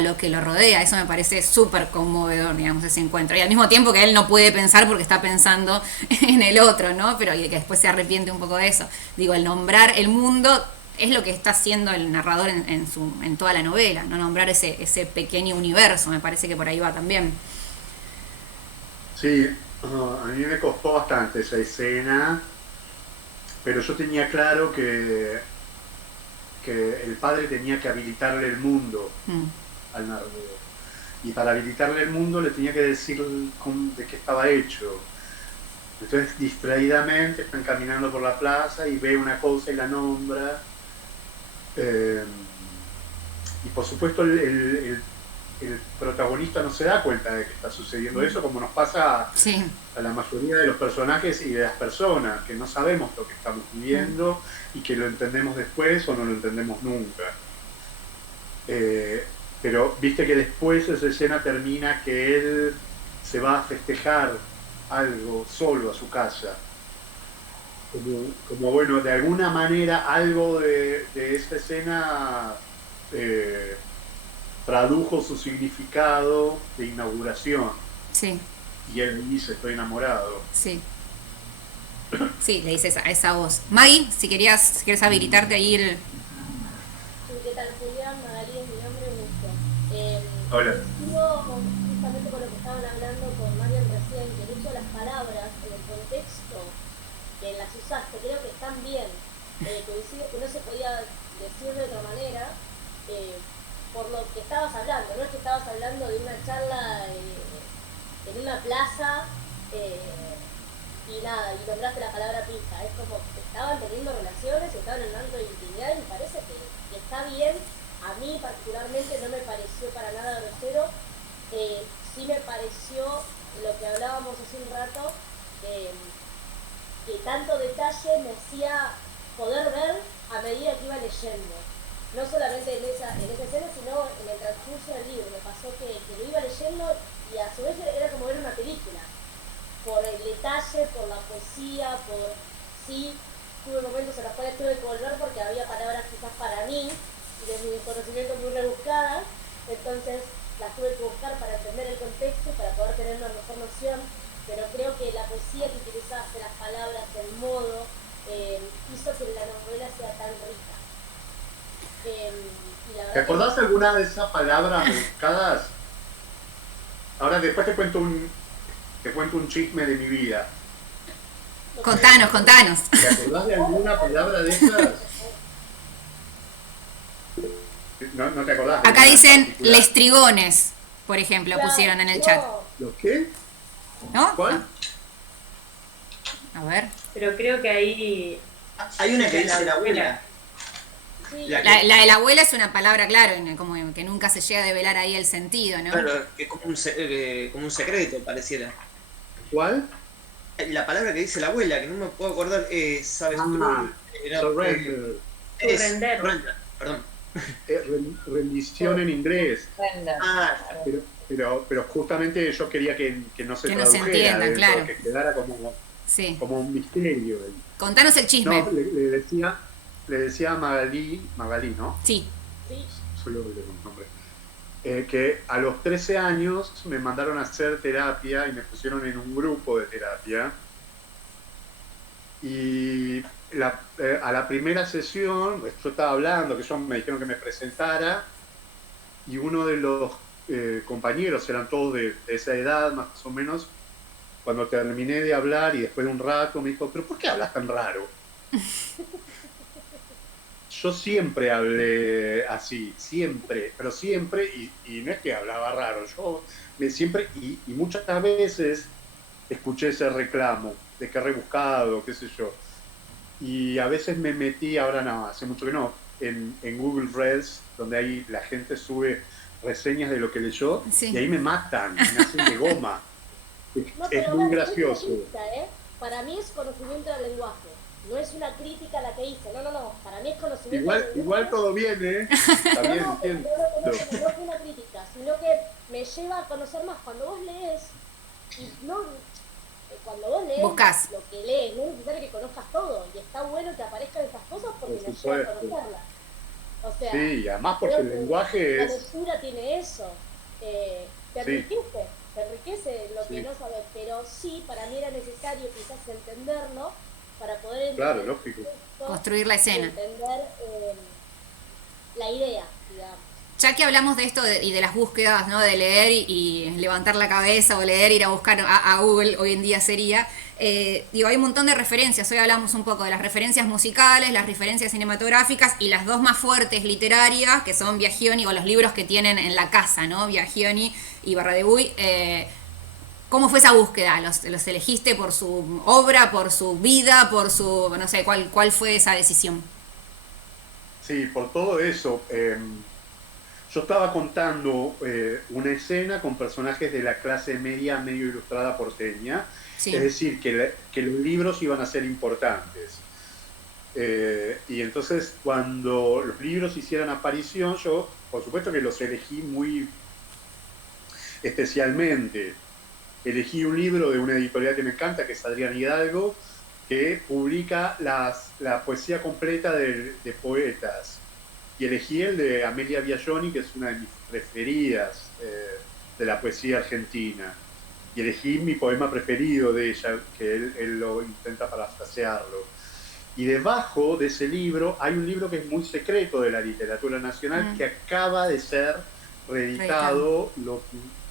lo que lo rodea. Eso me parece súper conmovedor, digamos, ese encuentro. Y al mismo tiempo que él no puede pensar porque está pensando en el otro, ¿no? Pero que después se arrepiente un poco de eso. Digo, el nombrar el mundo es lo que está haciendo el narrador en toda la novela, ¿no? Nombrar ese pequeño universo, me parece que por ahí va también. Sí, a mí me costó bastante esa escena, pero yo tenía claro que el padre tenía que habilitarle el mundo al narrador. Y para habilitarle el mundo le tenía que decir de qué estaba hecho. Entonces, distraídamente, están caminando por la plaza y ve una cosa y la nombra. Y por supuesto, el protagonista no se da cuenta de que está sucediendo eso, como nos pasa a la mayoría de los personajes y de las personas, que no sabemos lo que estamos viviendo y que lo entendemos después o no lo entendemos nunca. Pero viste que después esa escena termina que él se va a festejar algo solo a su casa. Como bueno, de alguna manera algo de esa escena tradujo su significado de inauguración. Sí. Y él dice, estoy enamorado. Sí. Sí, le dices a esa voz. Maggie, si quieres habilitarte a ir. Sí, ¿qué tal, Julián? Magalí es mi nombre, gusto. Hola. Coincido justamente con lo que estaban hablando con Marian recién, que el uso de las palabras en el contexto que las usaste, creo que están bien. Coincido que no se podía decir de otra manera, por lo que estabas hablando. No es que estabas hablando de una charla en una plaza y nada, y nombraste la palabra pija. Es como que estaban teniendo relaciones, estaban en un ámbito de intimidad, y me parece que está bien. A mí particularmente no me pareció para nada grosero. Sí me pareció lo que hablábamos hace un rato, que tanto detalle me hacía poder ver a medida que iba leyendo. No solamente en esa escena, sino en el transcurso del libro. Me pasó que lo iba leyendo y a su vez era como ver una película. Por el detalle, por la poesía, sí, tuve momentos en los cuales tuve que volver porque había palabras quizás para mí, y de mi conocimiento muy rebuscadas, entonces las tuve que buscar para entender el contexto y para poder tener una mejor noción, pero creo que la poesía que utilizaste, las palabras, el modo, hizo que la novela sea tan rica. Y la verdad ¿Te acordás alguna de esas palabras buscadas? Ahora después te cuento un chisme de mi vida. Contanos. ¿Te acordás de alguna palabra de esas? No te acordás. Acá dicen lestrigones, por ejemplo, Claro, pusieron en el chat. ¿Los qué? ¿No? ¿Cuál? A ver. Pero creo que ahí... Hay una que dice la abuela. Sí. La La de la abuela es una palabra, claro, como que nunca se llega a develar ahí el sentido, ¿no? Claro, que es como un secreto, pareciera. ¿Cuál? La palabra que dice la abuela, que no me puedo acordar, ¿sabes? Surrender. Surrender. Surrender, perdón. Rendición en inglés. Ah, Pero justamente yo quería que no se Que no se tradujera, entienda, claro. que quedara Sí. como un misterio. Contanos el chisme. No, le decía a Magalí, ¿no? Sí. Soy horrible con el nombre. Que a los 13 años me mandaron a hacer terapia y me pusieron en un grupo de terapia. Y a la primera sesión, yo estaba hablando, me dijeron que me presentara, y uno de los compañeros, eran todos de esa edad más o menos, cuando terminé de hablar y después de un rato me dijo, ¿pero por qué hablas tan raro? Yo siempre hablé así, siempre, y no es que hablaba raro, siempre, y muchas veces escuché ese reclamo de que rebuscado, qué sé yo. Y a veces me metí, ahora no, hace mucho que no, en Google Reads, donde ahí la gente sube reseñas de lo que leyó, Sí. y ahí me matan, me hacen de goma. No, Es pero muy bueno, gracioso. es una crítica, Para mí es conocimiento del lenguaje. No es una crítica a la que hice. No. Para mí es conocimiento del lenguaje. Igual todo bien, ¿eh? Está bien, entiendo. No es una crítica, sino que me lleva a conocer más. Cuando vos lees, Buscás. lo que lees, no es necesario que conozcas todo. Y está bueno que aparezcan estas cosas porque Por nos lleva a supuesto. conocerlas. O sea, Sí, además porque creo el que lenguaje la es... lectura tiene eso. Te enriquece lo que Sí. no sabes, pero sí, para mí era necesario quizás entenderlo para poder Claro, entender lógico. Construir la escena. entender la idea, digamos. Ya que hablamos de esto y de las búsquedas, ¿no? De leer y levantar la cabeza o leer, ir a buscar a Google, hoy en día sería, hay un montón de referencias. Hoy hablamos un poco de las referencias musicales, las referencias cinematográficas y las dos más fuertes literarias, que son Biagioni o los libros que tienen en la casa, ¿no? Biagioni y Barradebuy. ¿Cómo fue esa búsqueda? ¿Los elegiste por su obra, por su vida, por su, no sé, cuál fue esa decisión? Sí, por todo eso. Yo estaba contando una escena con personajes de la clase media, medio ilustrada porteña. Sí. Es decir, que los libros iban a ser importantes. Y entonces, cuando los libros hicieran aparición, yo, por supuesto que los elegí muy especialmente. Elegí un libro de una editorial que me encanta, que es Adrián Hidalgo, que publica la poesía completa de poetas. Y elegí el de Amelia Biagioni, que es una de mis preferidas de la poesía argentina. Y elegí mi poema preferido de ella, que él lo intenta parafrasearlo. Y debajo de ese libro hay un libro que es muy secreto de la literatura nacional, que acaba de ser reeditado,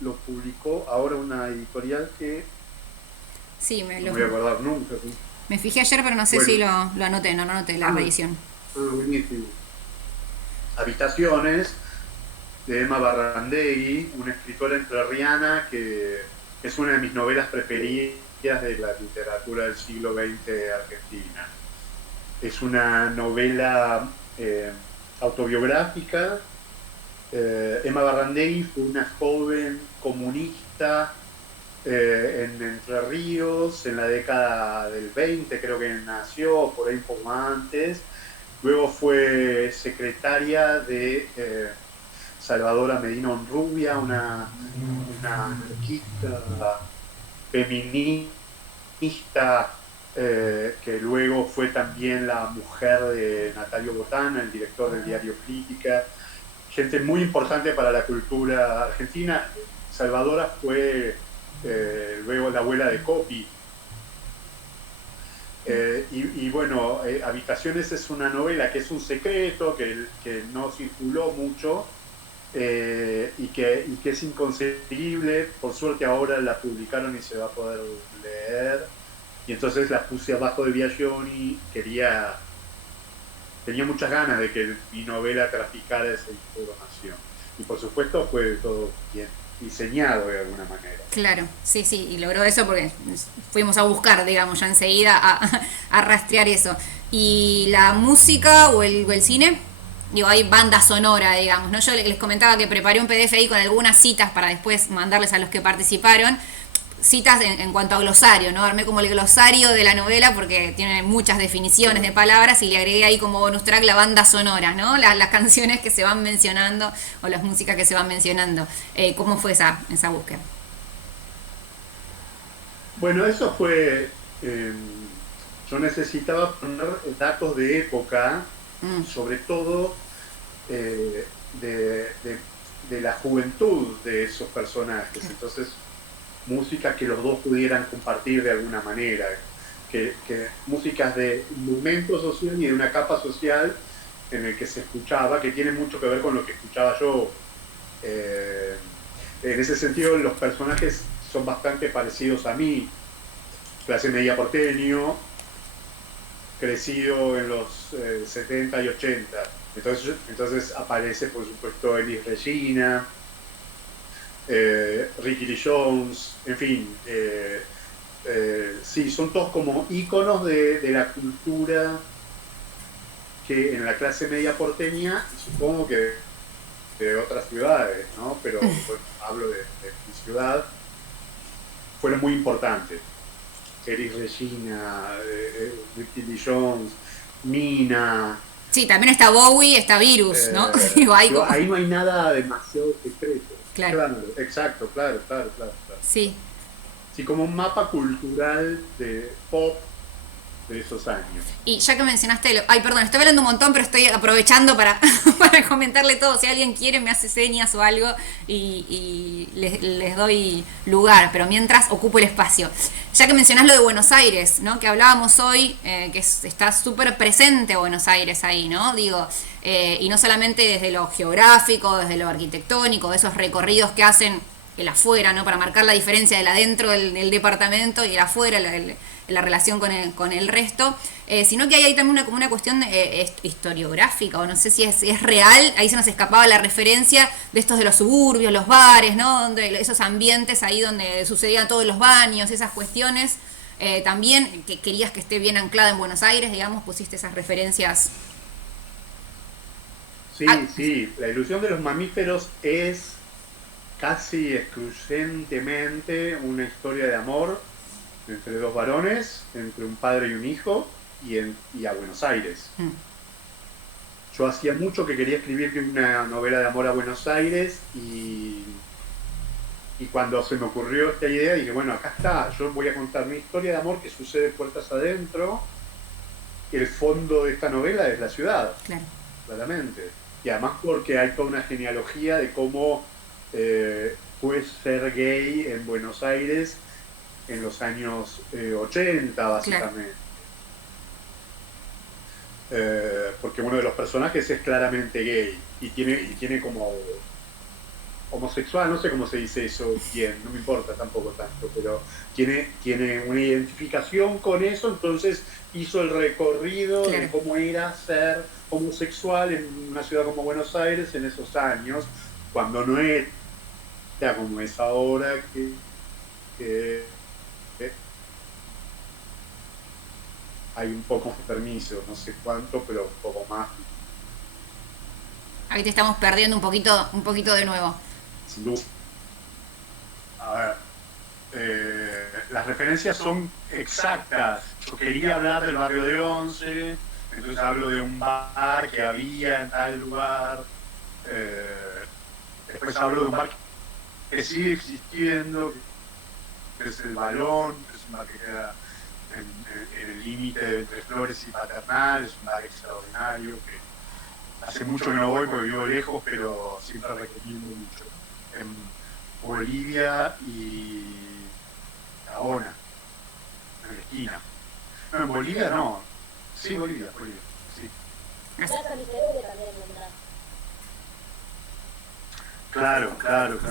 lo publicó ahora una editorial que Sí, no voy a acordar nunca. Me fijé ayer, pero no sé Bueno. si lo anoté, no anoté la reedición. Buenísimo. Habitaciones, de Emma Barrandegui, una escritora entrerriana que es una de mis novelas preferidas de la literatura del siglo XX argentina. Es una novela autobiográfica. Emma Barrandegui fue una joven comunista en Entre Ríos en la década del 20, creo que nació, por ahí un poco antes. Luego fue secretaria de Salvadora Medina Honrubia, una anarquista feminista que luego fue también la mujer de Natalio Botana, el director del diario Crítica. Gente muy importante para la cultura argentina. Salvadora fue luego la abuela de Coppi. Y bueno, Habitaciones es una novela que es un secreto, que no circuló mucho y que es inconcebible. Por suerte ahora la publicaron y se va a poder leer. Y entonces la puse abajo de Biagioni. Tenía muchas ganas de que mi novela traficara esa información. Y por supuesto fue todo bien diseñado de alguna manera. Claro, sí, y logró eso porque fuimos a buscar, digamos, ya enseguida a rastrear eso. ¿Y la música o el cine? Digo, hay banda sonora, digamos, ¿no? Yo les comentaba que preparé un PDF ahí con algunas citas para después mandarles a los que participaron. Citas en cuanto a glosario, ¿no? Armé como el glosario de la novela porque tiene muchas definiciones de palabras y le agregué ahí como bonus track la banda sonora, ¿no? Las canciones que se van mencionando o las músicas que se van mencionando. ¿Cómo fue esa búsqueda? Bueno, eso fue... yo necesitaba poner datos de época, sobre todo de la juventud de esos personajes. Entonces, música que los dos pudieran compartir de alguna manera, que músicas de un momento social y de una capa social en el que se escuchaba, que tiene mucho que ver con lo que escuchaba yo. En ese sentido, los personajes son bastante parecidos a mí. Clase media porteño, crecido en los 70 y 80. Entonces aparece, por supuesto, Elis Regina, Ricky Lee Jones, en fin, sí, son todos como íconos de la cultura que en la clase media porteña, supongo que de otras ciudades, ¿no? Pero bueno, hablo de mi ciudad, fueron muy importantes. Elis Regina, Ricky Lee Jones, Nina. Sí, también está Bowie, está Virus, ¿no? Ahí no hay nada demasiado secreto. Claro. Exacto, claro. Sí. Sí, como un mapa cultural de pop de esos años. Y ya que mencionaste... Ay, perdón, estoy hablando un montón, pero estoy aprovechando para comentarle todo. Si alguien quiere, me hace señas o algo y les doy lugar, pero mientras ocupo el espacio. Ya que mencionás lo de Buenos Aires, ¿no? Que hablábamos hoy, que está súper presente Buenos Aires ahí, ¿no? Digo, y no solamente desde lo geográfico, desde lo arquitectónico, de esos recorridos que hacen el afuera, ¿no? Para marcar la diferencia del adentro del departamento y el afuera, la relación con el resto, sino que hay ahí también como una cuestión historiográfica, o no sé si es real. Ahí se nos escapaba la referencia de estos de los suburbios, los bares, ¿no? Donde esos ambientes ahí donde sucedían todos los baños, esas cuestiones. También que querías que esté bien anclada en Buenos Aires, digamos, pusiste esas referencias. Sí, la ilusión de los mamíferos es casi excluyentemente una historia de amor entre dos varones, entre un padre y un hijo, y a Buenos Aires. Yo hacía mucho que quería escribir una novela de amor a Buenos Aires y cuando se me ocurrió esta idea dije, bueno, acá está, yo voy a contar una historia de amor que sucede puertas adentro. El fondo de esta novela es la ciudad, claro, claramente. Y además porque hay toda una genealogía de cómo fue ser gay en Buenos Aires en los años 80, básicamente. Claro. Porque uno de los personajes es claramente gay y tiene como homosexual, no sé cómo se dice eso bien, no me importa tampoco tanto, pero tiene una identificación con eso, entonces hizo el recorrido de cómo era ser homosexual en una ciudad como Buenos Aires en esos años, cuando no era como es ahora, que hay un poco de permiso, no sé cuánto, pero un poco más. Ahí te estamos perdiendo un poquito de nuevo. Sin duda. A ver, las referencias son exactas. Yo quería hablar del barrio de Once, entonces hablo de un bar que había en tal lugar. Después hablo de un bar que sigue existiendo, que es el Balón, que es un bar que queda en el límite entre Flores y Paternal, es un bar extraordinario que hace mucho que no voy porque vivo lejos, pero siempre recomiendo mucho. En Bolivia y Gaona, en la esquina. No, en Bolivia no. Sí, Bolivia, sí. Plaza Miserere también nombrás. Claro.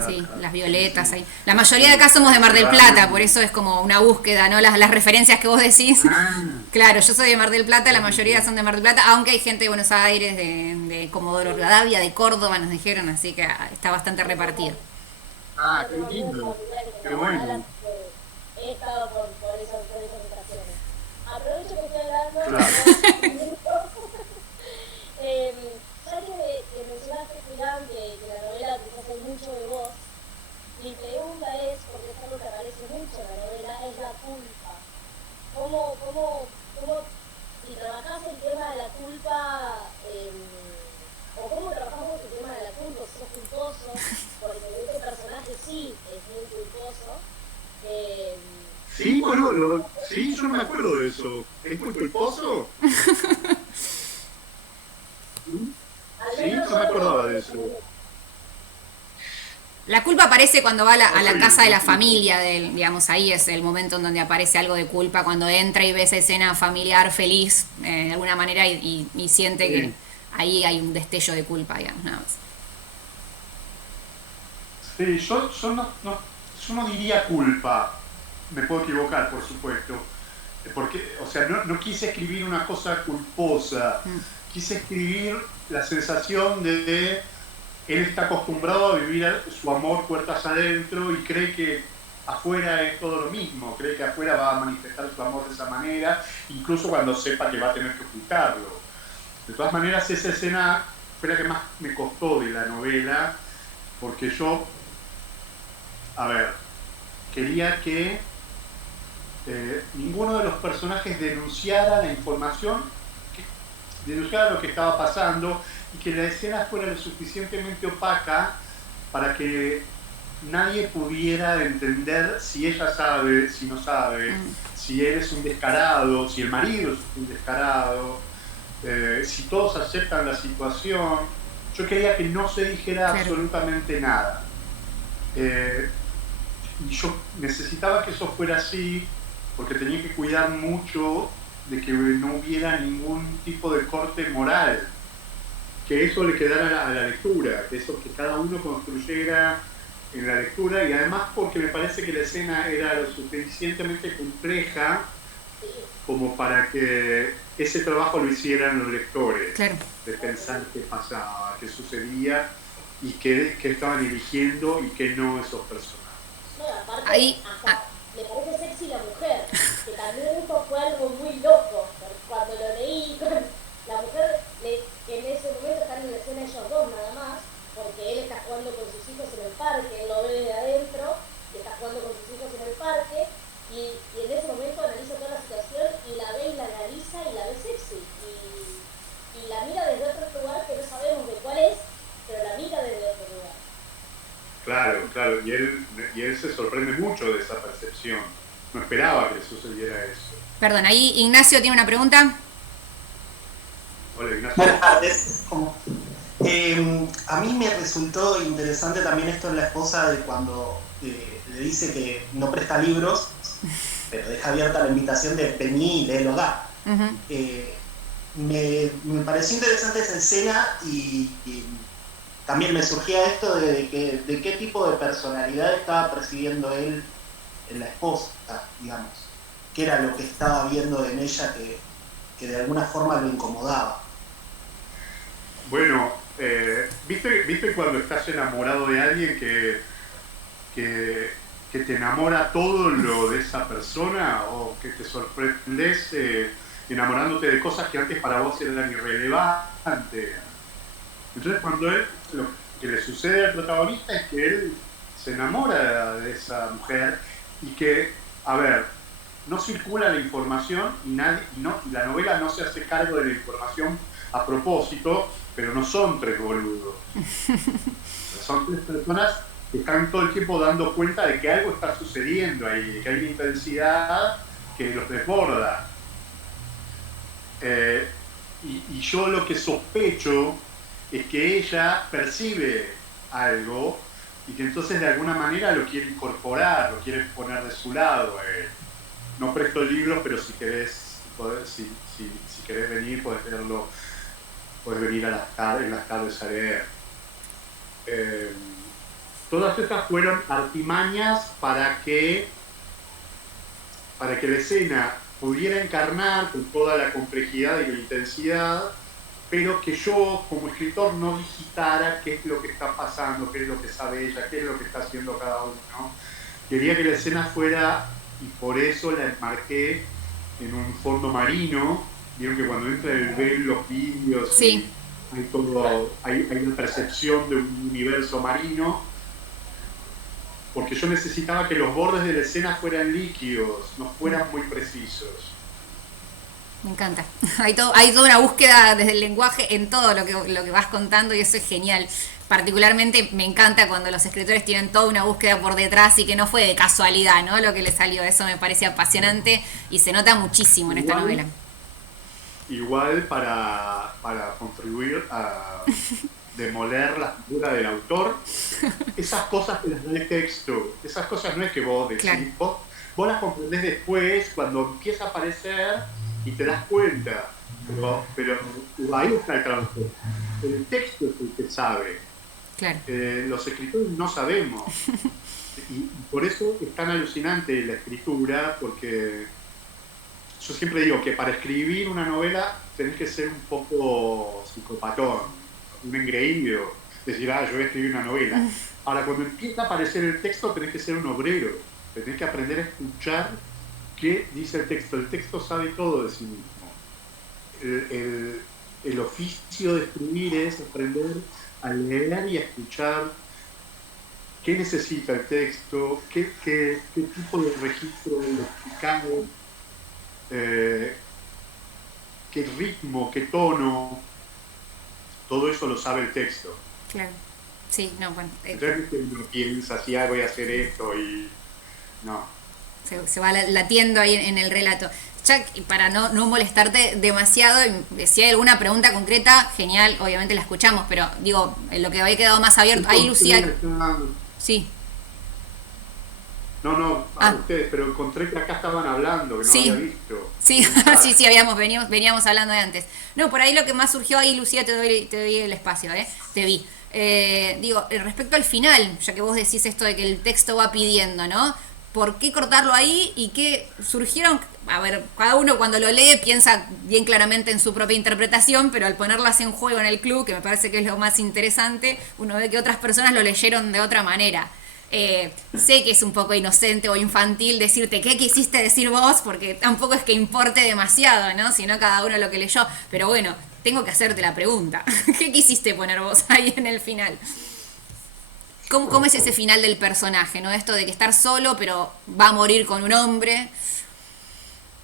Sí, las violetas ahí. La mayoría de acá somos de Mar del Plata, por eso es como una búsqueda, ¿no? Las referencias que vos decís. Claro, yo soy de Mar del Plata, la mayoría son de Mar del Plata, aunque hay gente de Buenos Aires, de Comodoro Rivadavia, de Córdoba, nos dijeron, así que está bastante repartido. Ah, qué lindo. Qué bueno. He estado por esas ocasiones. Aprovecho que estoy hablando. Ya que mencionaste, Julián, que la novela quizás hay mucho de vos, mi pregunta es, porque es algo que aparece mucho en la novela, es la culpa. Si trabajás el tema de la culpa, o cómo trabajamos el tema de la culpa, si sos culposo, porque este personaje sí es muy culposo. Sí, bueno, sí, yo no me acuerdo de eso. ¿Es muy culposo? Sí, no me acordaba de eso. La culpa aparece cuando va a la casa de la familia, digamos, ahí es el momento en donde aparece algo de culpa, cuando entra y ve esa escena familiar feliz, de alguna manera, y siente que ahí hay un destello de culpa, digamos, nada más. Sí, yo no diría culpa, me puedo equivocar, por supuesto, porque, o sea, no quise escribir una cosa culposa, quise escribir la sensación de él está acostumbrado a vivir su amor puertas adentro y cree que afuera es todo lo mismo, cree que afuera va a manifestar su amor de esa manera, incluso cuando sepa que va a tener que ocultarlo. De todas maneras, esa escena fue la que más me costó de la novela, porque yo, quería que ninguno de los personajes denunciara la información, denunciara lo que estaba pasando, y que la escena fuera lo suficientemente opaca para que nadie pudiera entender si ella sabe, si no sabe, si él es un descarado, si el marido es un descarado, si todos aceptan la situación. Yo quería que no se dijera absolutamente nada. Y yo necesitaba que eso fuera así, porque tenía que cuidar mucho de que no hubiera ningún tipo de corte moral, que eso le quedara a la lectura, que eso que cada uno construyera en la lectura, y además porque me parece que la escena era lo suficientemente compleja como para que ese trabajo lo hicieran los lectores, de pensar qué pasaba, qué sucedía y qué estaban eligiendo y qué no esos personajes. No, aparte, le parece sexy la mujer, que también esto fue algo muy loco. Cuando lo leí, la mujer, en ese momento están en la escena ellos dos nada más, porque él está jugando con sus hijos en el parque, él lo ve desde adentro, está jugando con sus hijos en el parque, y en ese momento analiza toda la situación y la ve y la analiza y la ve sexy. Y la mira desde otro lugar que no sabemos de cuál es, pero la mira desde otro lugar. Claro, y él se sorprende mucho de esa percepción. No esperaba que sucediera eso. Perdón, ahí Ignacio tiene una pregunta. Hola, Ignacio. Buenas tardes. A mí me resultó interesante también esto en la esposa de cuando le dice que no presta libros, pero deja abierta la invitación de vení y léelo acá. Me pareció interesante esa escena y también me surgía esto de qué tipo de personalidad estaba percibiendo él en la esposa, digamos. ¿Qué era lo que estaba viendo en ella que de alguna forma lo incomodaba? Bueno, ¿viste cuando estás enamorado de alguien que te enamora todo lo de esa persona, o que te sorprendes enamorándote de cosas que antes para vos eran irrelevantes? Entonces lo que le sucede al protagonista es que él se enamora de esa mujer y que, a ver, no circula la información y la novela no se hace cargo de la información a propósito, pero no son tres boludos. Son tres personas que están todo el tiempo dando cuenta de que algo está sucediendo ahí, de que hay una intensidad que los desborda. Y yo lo que sospecho es que ella percibe algo y que entonces de alguna manera lo quiere incorporar, lo quiere poner de su lado. No presto el libro, pero si querés venir, podés leerlo, podés venir en las tardes a leer. Todas estas fueron artimañas para que la escena pudiera encarnar con toda la complejidad y la intensidad, pero que yo como escritor no digitara qué es lo que está pasando, qué es lo que sabe ella, qué es lo que está haciendo cada uno, ¿no? Quería que la escena fuera, y por eso la enmarqué en un fondo marino. Vieron que cuando entra el ven los vídeos, sí, hay una percepción de un universo marino, porque yo necesitaba que los bordes de la escena fueran líquidos, no fueran muy precisos. Me encanta. Hay toda una búsqueda desde el lenguaje en todo lo que vas contando, y eso es genial. Particularmente me encanta cuando los escritores tienen toda una búsqueda por detrás y que no fue de casualidad, ¿no? Lo que le salió. Eso me parece apasionante y se nota muchísimo en esta novela. Igual para contribuir a demoler la figura del autor, esas cosas que les da el texto, esas cosas no es que vos decís, claro. vos las comprendés después cuando empieza a aparecer y te das cuenta, pero ahí está el trabajo. El texto es el que sabe. Claro. Los escritores no sabemos. Y por eso es tan alucinante la escritura, porque yo siempre digo que para escribir una novela tenés que ser un poco psicopatón, un engreído, decir, yo voy a escribir una novela. Ahora, cuando empieza a aparecer el texto, tenés que ser un obrero, tenés que aprender a escuchar qué dice el texto. El texto sabe todo de sí mismo. El oficio de escribir es aprender a leer y a escuchar qué necesita el texto, qué tipo de registro lexicano, qué ritmo, qué tono, todo eso lo sabe el texto. Claro, sí, no, bueno. Entonces uno piensa, si voy a hacer esto y no. Se va latiendo ahí en el relato. Chuck, para no molestarte demasiado, si hay alguna pregunta concreta, genial, obviamente la escuchamos, pero digo, lo que había quedado más abierto, ahí Lucía... Sí. No, a ustedes, pero encontré que acá estaban hablando, que no había visto. Sí, sí, veníamos hablando de antes. No, por ahí lo que más surgió ahí, Lucía, te doy el espacio, te vi. Digo, respecto al final, ya que vos decís esto de que el texto va pidiendo, ¿no? ¿Por qué cortarlo ahí? ¿Y qué surgieron? A ver, cada uno cuando lo lee piensa bien claramente en su propia interpretación, pero al ponerlas en juego en el club, que me parece que es lo más interesante, uno ve que otras personas lo leyeron de otra manera. Sé que es un poco inocente o infantil decirte qué quisiste decir vos, porque tampoco es que importe demasiado, ¿no? Sino cada uno lo que leyó. Pero bueno, tengo que hacerte la pregunta. ¿Qué quisiste poner vos ahí en el final? ¿Cómo es ese final del personaje, ¿no? Esto de que estar solo, pero va a morir con un hombre.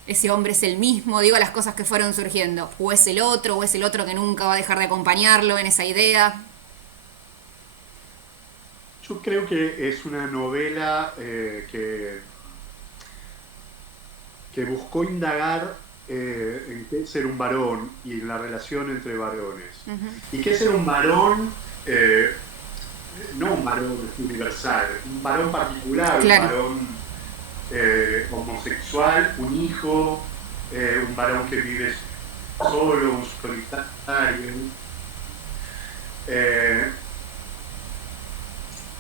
Ese hombre es el mismo, digo, las cosas que fueron surgiendo. O es el otro que nunca va a dejar de acompañarlo en esa idea. Yo creo que es una novela que buscó indagar en qué es ser un varón y en la relación entre varones. Y qué es ser un varón, no un varón universal, un varón particular, claro. Un varón homosexual, un hijo, un varón que vive solo, un solitario.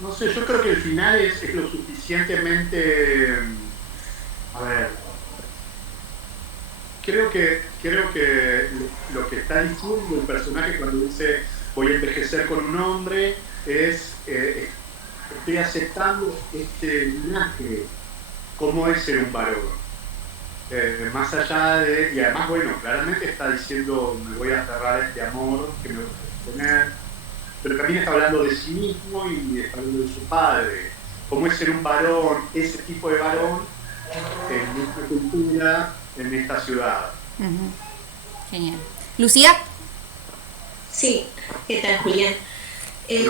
No sé, yo creo que el final es lo suficientemente... A ver, creo que lo que está diciendo el personaje cuando dice voy a envejecer con un hombre es estoy aceptando este linaje, cómo es ser un varón. Más allá de... Y además, bueno, claramente está diciendo me voy a aferrar a este amor que me voy a tener, pero también está hablando de sí mismo y está hablando de su padre, cómo es ser un varón, ese tipo de varón en nuestra cultura, en esta ciudad. Genial. ¿Lucía? Sí, ¿qué tal, Julián?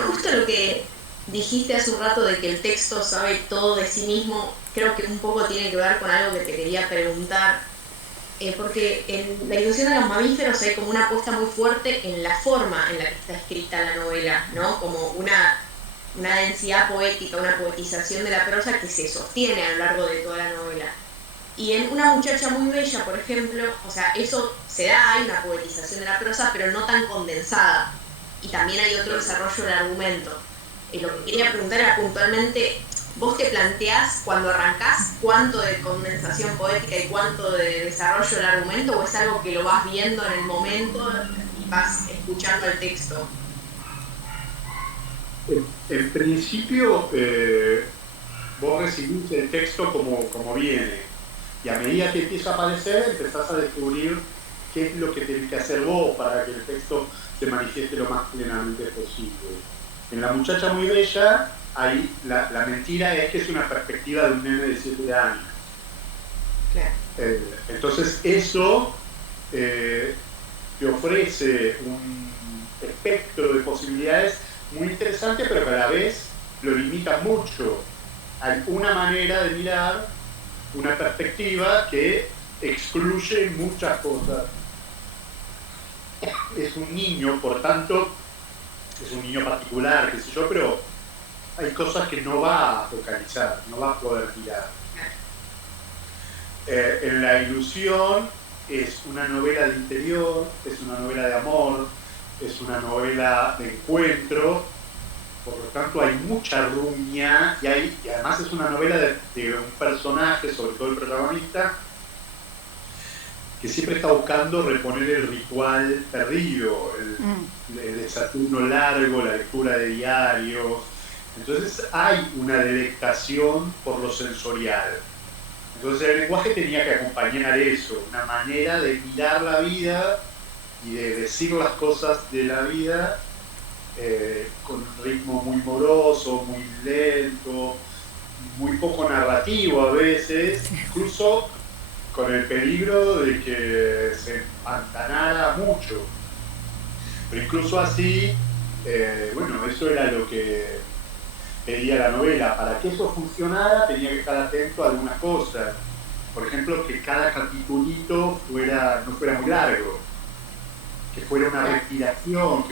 Justo lo que dijiste hace un rato de que el texto sabe todo de sí mismo, creo que un poco tiene que ver con algo que te quería preguntar, porque en La ilusión de los mamíferos hay como una apuesta muy fuerte en la forma en la que está escrita la novela, ¿no? Como una densidad poética, una poetización de la prosa que se sostiene a lo largo de toda la novela. Y en Una muchacha muy bella, por ejemplo, o sea, eso se da, hay una poetización de la prosa, pero no tan condensada. Y también hay otro desarrollo del argumento. Lo que quería preguntar era puntualmente, ¿vos te planteás cuando arrancás cuánto de condensación poética y cuánto de desarrollo del argumento, o es algo que lo vas viendo en el momento y vas escuchando el texto? En principio, vos recibís el texto como viene, y a medida que empieza a aparecer, empezás a descubrir qué es lo que tenés que hacer vos para que el texto se manifieste lo más plenamente posible. En La muchacha muy bella, ahí la mentira es que es una perspectiva de un nene de 7 años. Claro. Entonces eso te ofrece un espectro de posibilidades muy interesante, pero que a la vez lo limita mucho. Hay una manera de mirar, una perspectiva que excluye muchas cosas. Es un niño, por tanto, es un niño particular, qué sé yo, pero hay cosas que no va a focalizar, no va a poder mirar. En La ilusión es una novela de interior, es una novela de amor, es una novela de encuentro, por lo tanto hay mucha rumia y además es una novela de un personaje, sobre todo el protagonista, que siempre está buscando reponer el ritual perdido, el desayuno largo, la lectura de diarios. Entonces hay una delectación por lo sensorial. Entonces el lenguaje tenía que acompañar eso, una manera de mirar la vida y de decir las cosas de la vida con un ritmo muy moroso, muy lento, muy poco narrativo a veces, incluso con el peligro de que se empantanara mucho. Pero incluso así, bueno, eso era lo que pedía la novela. Para que eso funcionara tenía que estar atento a algunas cosas. Por ejemplo, que cada capitulito no fuera muy largo, que fuera una respiración,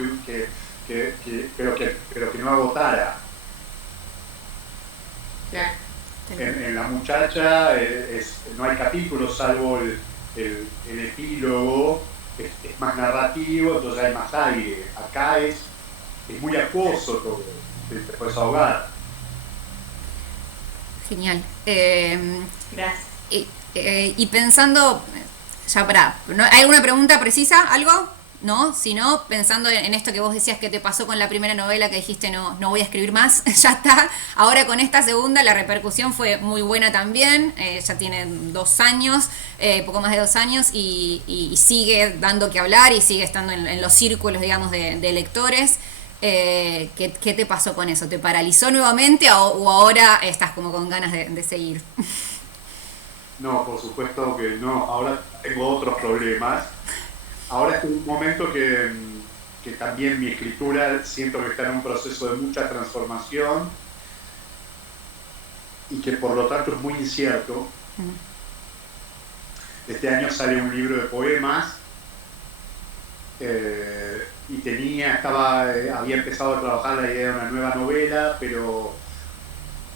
pero que no agotara. En La muchacha no hay capítulos, salvo el epílogo, es más narrativo, entonces hay más aire. Acá es muy acuoso todo, te puedes ahogar. Genial. Gracias. Y pensando, ya ¿no? ¿Hay alguna pregunta precisa? ¿Algo? ¿No? Si no, pensando en esto que vos decías que te pasó con la primera novela, que dijiste no voy a escribir más, ya está. Ahora con esta segunda la repercusión fue muy buena también, ya tiene 2 años, poco más de 2 años, y sigue dando que hablar y sigue estando en los círculos, digamos, de lectores. ¿Qué te pasó con eso? ¿Te paralizó nuevamente o ahora estás como con ganas de seguir? No, por supuesto que no, ahora tengo otros problemas. Ahora es un momento que también mi escritura siento que está en un proceso de mucha transformación y que por lo tanto es muy incierto. Este año sale un libro de poemas y había empezado a trabajar la idea de una nueva novela, pero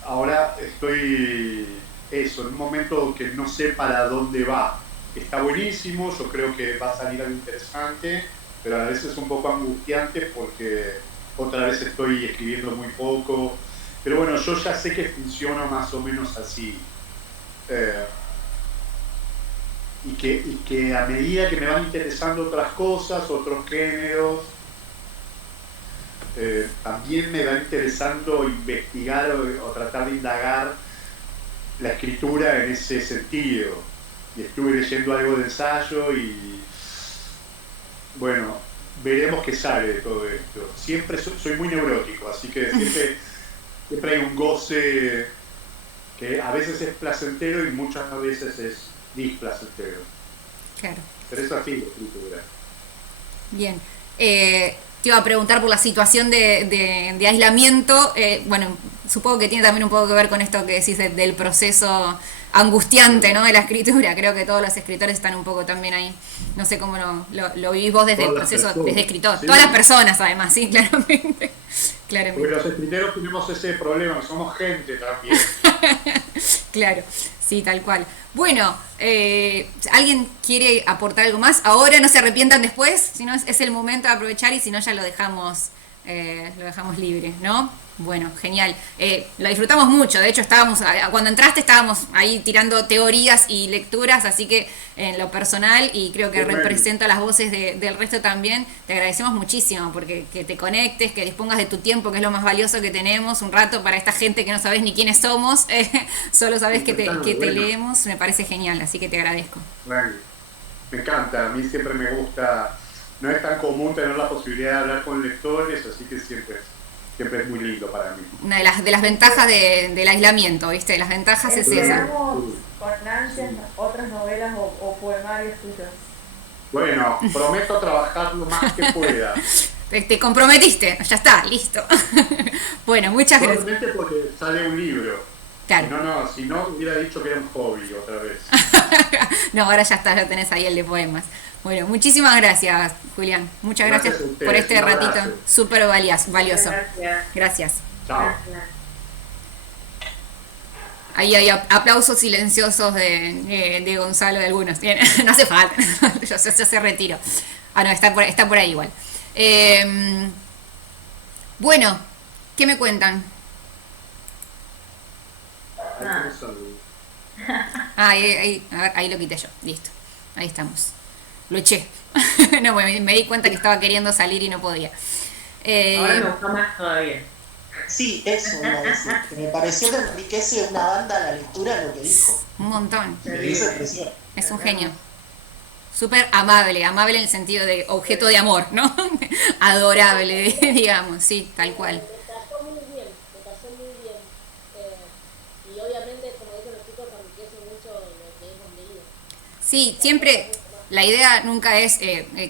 ahora estoy en un momento que no sé para dónde va. Está buenísimo, yo creo que va a salir algo interesante, pero a veces es un poco angustiante porque otra vez estoy escribiendo muy poco, Pero bueno, yo ya sé que funciona más o menos así. Y que a medida que me van interesando otras cosas, otros géneros, también me va interesando investigar o tratar de indagar la escritura en ese sentido. Y estuve leyendo algo de ensayo y bueno, veremos qué sale de todo esto. Siempre soy muy neurótico, así que siempre hay un goce que a veces es placentero y muchas veces es displacentero. Claro. Pero es así la escritura. Bien. Te iba a preguntar por la situación de aislamiento. Bueno, supongo que tiene también un poco que ver con esto que decís del proceso angustiante, ¿no? De la escritura. Creo que todos los escritores están un poco también ahí. No sé cómo lo vivís vos desde el proceso, desde escritor. Sí. Todas las personas, además, sí, claramente. Porque los escritores tenemos ese problema, somos gente también. Claro, sí, tal cual. Bueno, ¿alguien quiere aportar algo más? Ahora, no se arrepientan después, si no es el momento de aprovechar y si no ya lo dejamos libre, ¿no? Bueno, genial. Lo disfrutamos mucho, de hecho cuando entraste estábamos ahí tirando teorías y lecturas, así que en lo personal, y creo que representa las voces del resto también, te agradecemos muchísimo porque que te conectes, que dispongas de tu tiempo, que es lo más valioso que tenemos, un rato para esta gente que no sabes ni quiénes somos, solo sabes que te leemos, me parece genial, así que te agradezco. Bueno, me encanta, a mí siempre me gusta, no es tan común tener la posibilidad de hablar con lectores, así que siempre es muy lindo para mí. Una de las ventajas del aislamiento, ¿viste? De las ventajas es esa. Esperamos con ansias otras novelas o poemarios tuyos. Bueno, prometo trabajar lo más que pueda. Te comprometiste, ya está, listo. Bueno, muchas gracias. Solamente porque sale un libro. Claro. Si no hubiera dicho que era un hobby otra vez. No, ahora ya está, ya tenés ahí el de poemas. Bueno, muchísimas gracias, Julián. Muchas gracias por este ratito súper valioso. Gracias. Chao. Ahí hay aplausos silenciosos de Gonzalo de algunos. No hace falta, yo se retiro. Ah, no, está por ahí igual. Bueno, ¿qué me cuentan? Ahí lo quité yo, listo. Ahí estamos. Lo eché. No, me di cuenta que estaba queriendo salir y no podía. Ahora me gustó más todavía. Sí, eso iba a decir. Que me pareció que enriquece una banda la lectura lo que dijo. Un montón. Sí. Es un genio. Súper amable en el sentido de objeto de amor, ¿no? Adorable, digamos, sí, tal cual. Me cayó muy bien. Y obviamente, como dicen los chicos, enriquece mucho lo que hemos leído. Sí, siempre. La idea nunca es,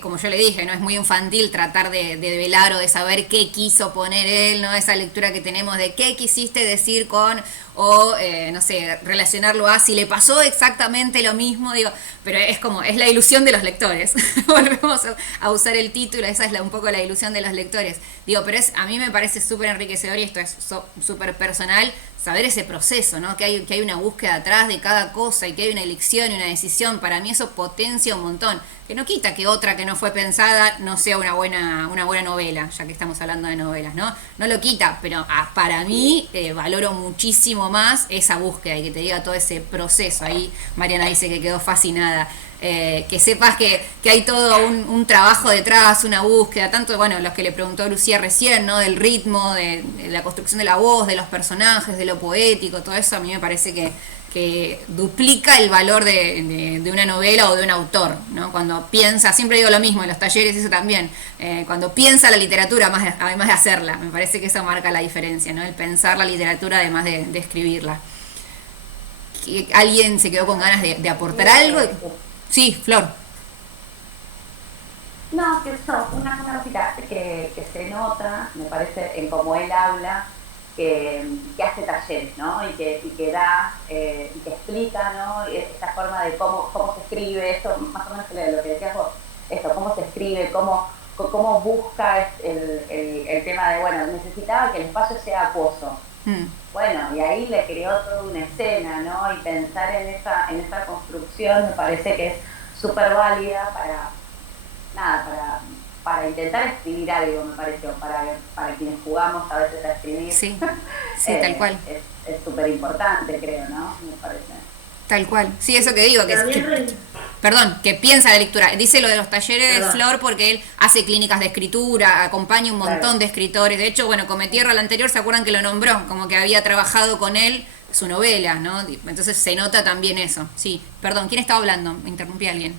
como yo le dije, no es muy infantil tratar de develar o de saber qué quiso poner él, ¿no? Esa lectura que tenemos de qué quisiste decir con, o no sé, relacionarlo a si le pasó exactamente lo mismo, digo, pero es la ilusión de los lectores. Volvemos a usar el título, esa es un poco la ilusión de los lectores. Digo, pero a mí me parece súper enriquecedor y esto es súper personal, saber ese proceso, ¿no? Que hay una búsqueda atrás de cada cosa y que hay una elección y una decisión. Para mí eso potencia un montón. Que no quita que otra que no fue pensada no sea una buena novela, ya que estamos hablando de novelas, ¿no? No lo quita, pero para mí valoro muchísimo más esa búsqueda y que te diga todo ese proceso. Ahí Mariana dice que quedó fascinada. Que sepas que hay todo un trabajo detrás, una búsqueda, tanto, bueno, los que le preguntó Lucía recién, ¿no? Del ritmo, de la construcción de la voz, de los personajes, de lo poético, todo eso a mí me parece que duplica el valor de una novela o de un autor, ¿no? Cuando piensa, siempre digo lo mismo en los talleres, eso también, cuando piensa la literatura, además de hacerla, me parece que eso marca la diferencia, ¿no? El pensar la literatura además de escribirla. ¿Alguien se quedó con ganas de aportar algo? Sí, Flor. No, que eso, una cosita que se nota, me parece, en cómo él habla, que hace talleres, ¿no? Y que da, y que explica, ¿no? Esta forma de cómo se escribe, esto, más o menos lo que decías vos, esto, cómo se escribe, cómo busca el tema de, bueno, necesitaba que el espacio sea acuoso. Bueno, y ahí le creó toda una escena, ¿no? Y pensar en esa construcción me parece que es súper válida para para intentar escribir algo, me pareció, para quienes jugamos a veces a escribir. Sí, sí, tal cual. Es súper importante, creo, ¿no? Me parece. Tal cual. Sí, eso que digo, perdón, que piensa la lectura. Dice lo de los talleres de Flor porque él hace clínicas de escritura, acompaña un montón de escritores. De hecho, bueno, Cometierra, la anterior, ¿se acuerdan que lo nombró? Como que había trabajado con él su novela, ¿no? Entonces se nota también eso. Sí, perdón, ¿quién estaba hablando? Me interrumpí a alguien.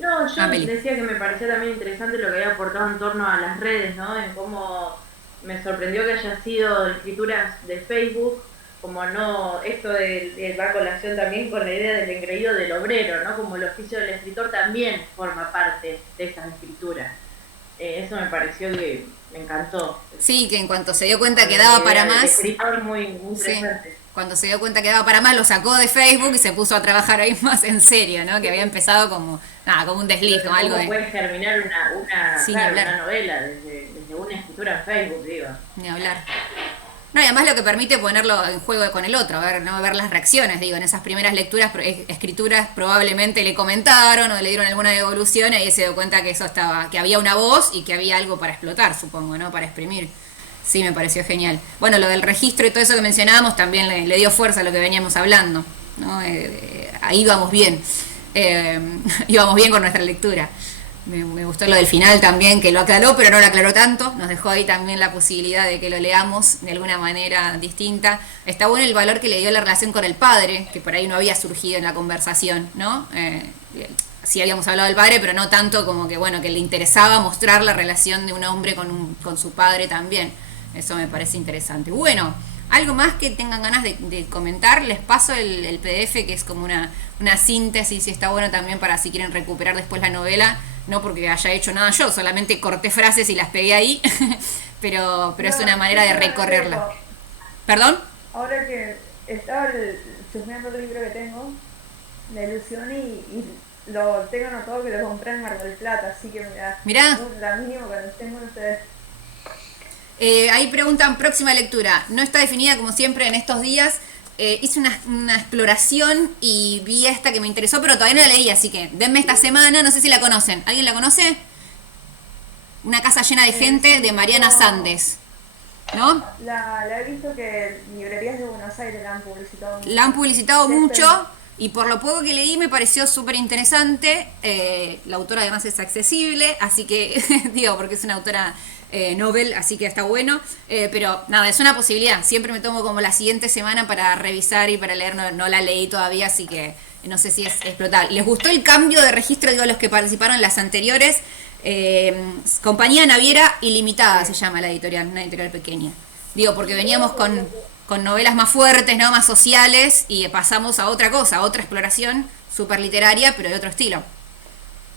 No, yo decía que me parecía también interesante lo que había aportado en torno a las redes, ¿no? En cómo me sorprendió que haya sido escrituras de Facebook, como no, esto de va a colación también con la idea del engreído del obrero, ¿no? Como el oficio del escritor también forma parte de esas escrituras. Eso me pareció que me encantó. Sí, que en cuanto se dio cuenta que daba para más... escritor muy presente. Sí, cuando se dio cuenta que daba para más, lo sacó de Facebook y se puso a trabajar ahí más en serio, ¿no? Que había empezado como un desliz, ¿no? Algo de... puede germinar una novela desde una escritura en Facebook, digo. Ni hablar. No, y además lo que permite ponerlo en juego con el otro, ver las reacciones, digo, en esas primeras lecturas, escrituras probablemente le comentaron o le dieron alguna devolución y ahí se dio cuenta que eso estaba, que había una voz y que había algo para explotar, supongo, ¿no? Para exprimir. Sí, me pareció genial. Bueno, lo del registro y todo eso que mencionábamos también le dio fuerza a lo que veníamos hablando, ¿no? Ahí íbamos bien, íbamos bien con nuestra lectura. Me gustó lo del final también, que lo aclaró, pero no lo aclaró tanto. Nos dejó ahí también la posibilidad de que lo leamos de alguna manera distinta. Está bueno el valor que le dio la relación con el padre, que por ahí no había surgido en la conversación, ¿no? Sí habíamos hablado del padre, pero no tanto como que, bueno, que le interesaba mostrar la relación de un hombre con su padre también. Eso me parece interesante. Bueno, algo más que tengan ganas de comentar, les paso el PDF, que es como una síntesis, y está bueno también para si quieren recuperar después la novela. No porque haya hecho nada yo, solamente corté frases y las pegué ahí, pero es una manera de recorrerla. ¿Perdón? Ahora que estaba chusmeando el libro que tengo, la ilusión, y lo tengo anotado que lo compré en Mar del Plata, así que mirá. La mínima que tengo en ustedes. Ahí preguntan, próxima lectura. No está definida como siempre en estos días. Hice una exploración y vi esta que me interesó, pero todavía no la leí, así que denme esta semana. No sé si la conocen. ¿Alguien la conoce? Una casa llena de gente, de Mariana Sandes, ¿no? La he visto que librerías de Buenos Aires la han publicitado mucho. La han publicitado mucho y por lo poco que leí me pareció súper interesante. La autora además es accesible, así que digo, porque es una autora novel, así que está bueno, pero nada, es una posibilidad. Siempre me tomo como la siguiente semana para revisar y para leer. No la leí todavía, así que no sé si es explotable. ¿Les gustó el cambio de registro? Digo, los que participaron en las anteriores. Compañía Naviera Ilimitada se llama la editorial, una editorial pequeña. Digo, porque veníamos con novelas más fuertes, ¿no? Más sociales, y pasamos a otra cosa, a otra exploración súper literaria, pero de otro estilo.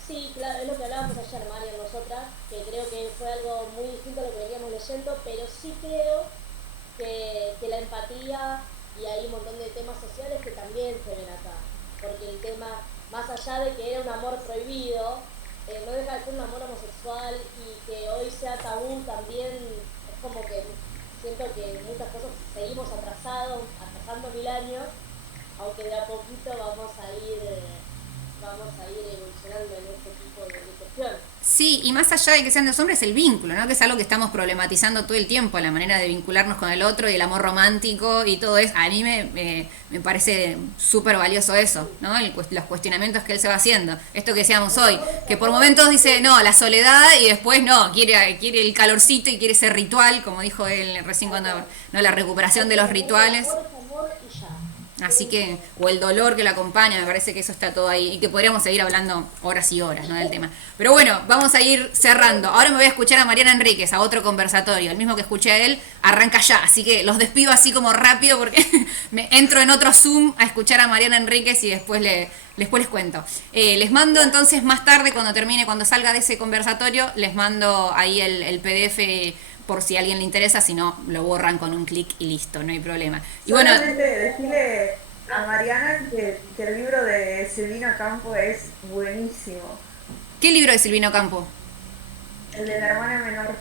Sí, claro, es lo que hablábamos ayer, María, nosotras, que creo que fue algo muy distinto a lo que veníamos leyendo, pero sí creo que la empatía, y hay un montón de temas sociales que también se ven acá, porque el tema, más allá de que era un amor prohibido, no deja de ser un amor homosexual, y que hoy sea tabú también, es como que siento que muchas cosas seguimos atrasando 1000 años, aunque de a poquito vamos a ir evolucionando en este tipo de cuestiones. Sí, y más allá de que sean dos hombres, el vínculo, ¿no? Que es algo que estamos problematizando todo el tiempo, la manera de vincularnos con el otro y el amor romántico y todo eso. A mí me parece súper valioso eso, ¿no? Los cuestionamientos que él se va haciendo. Esto que decíamos hoy, que por momentos dice, no, la soledad, y después no, quiere el calorcito y quiere ese ritual, como dijo él recién cuando, ¿no? La recuperación de los rituales. Así que, o el dolor que lo acompaña, me parece que eso está todo ahí, y que podríamos seguir hablando horas y horas, ¿no? Del tema. Pero bueno, vamos a ir cerrando. Ahora me voy a escuchar a Mariana Enríquez, a otro conversatorio, el mismo que escuché a él, arranca ya, así que los despido así como rápido porque me entro en otro Zoom a escuchar a Mariana Enríquez y después les cuento. Les mando entonces más tarde, cuando salga de ese conversatorio, les mando ahí el PDF por si a alguien le interesa, si no, lo borran con un clic y listo, no hay problema. Y bueno, decirle a Mariana que el libro de Silvino Campo es buenísimo. ¿Qué libro de Silvino Campo? El de la hermana menor.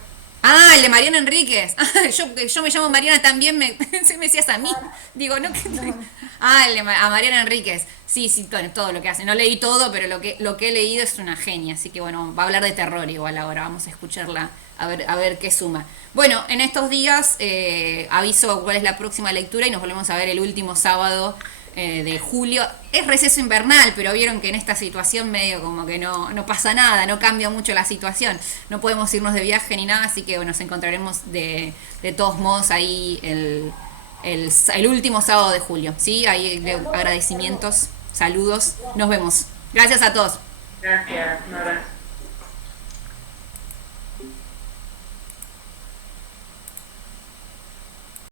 Ah, el de Mariana Enríquez. Ah, yo me llamo Mariana también, se me decías a mí. Digo, no, Ah, a Mariana Enríquez. Sí, bueno, todo lo que hace. No leí todo, pero lo que he leído es una genia. Así que bueno, va a hablar de terror igual ahora. Vamos a escucharla, a ver qué suma. Bueno, en estos días aviso cuál es la próxima lectura y nos volvemos a ver el último sábado de julio. Es receso invernal, pero vieron que en esta situación medio como que no pasa nada, no cambia mucho la situación, no podemos irnos de viaje ni nada, así que bueno, nos encontraremos de todos modos ahí el último sábado de julio, ¿sí? Ahí agradecimientos, saludos, nos vemos. Gracias a todos. Gracias, un abrazo.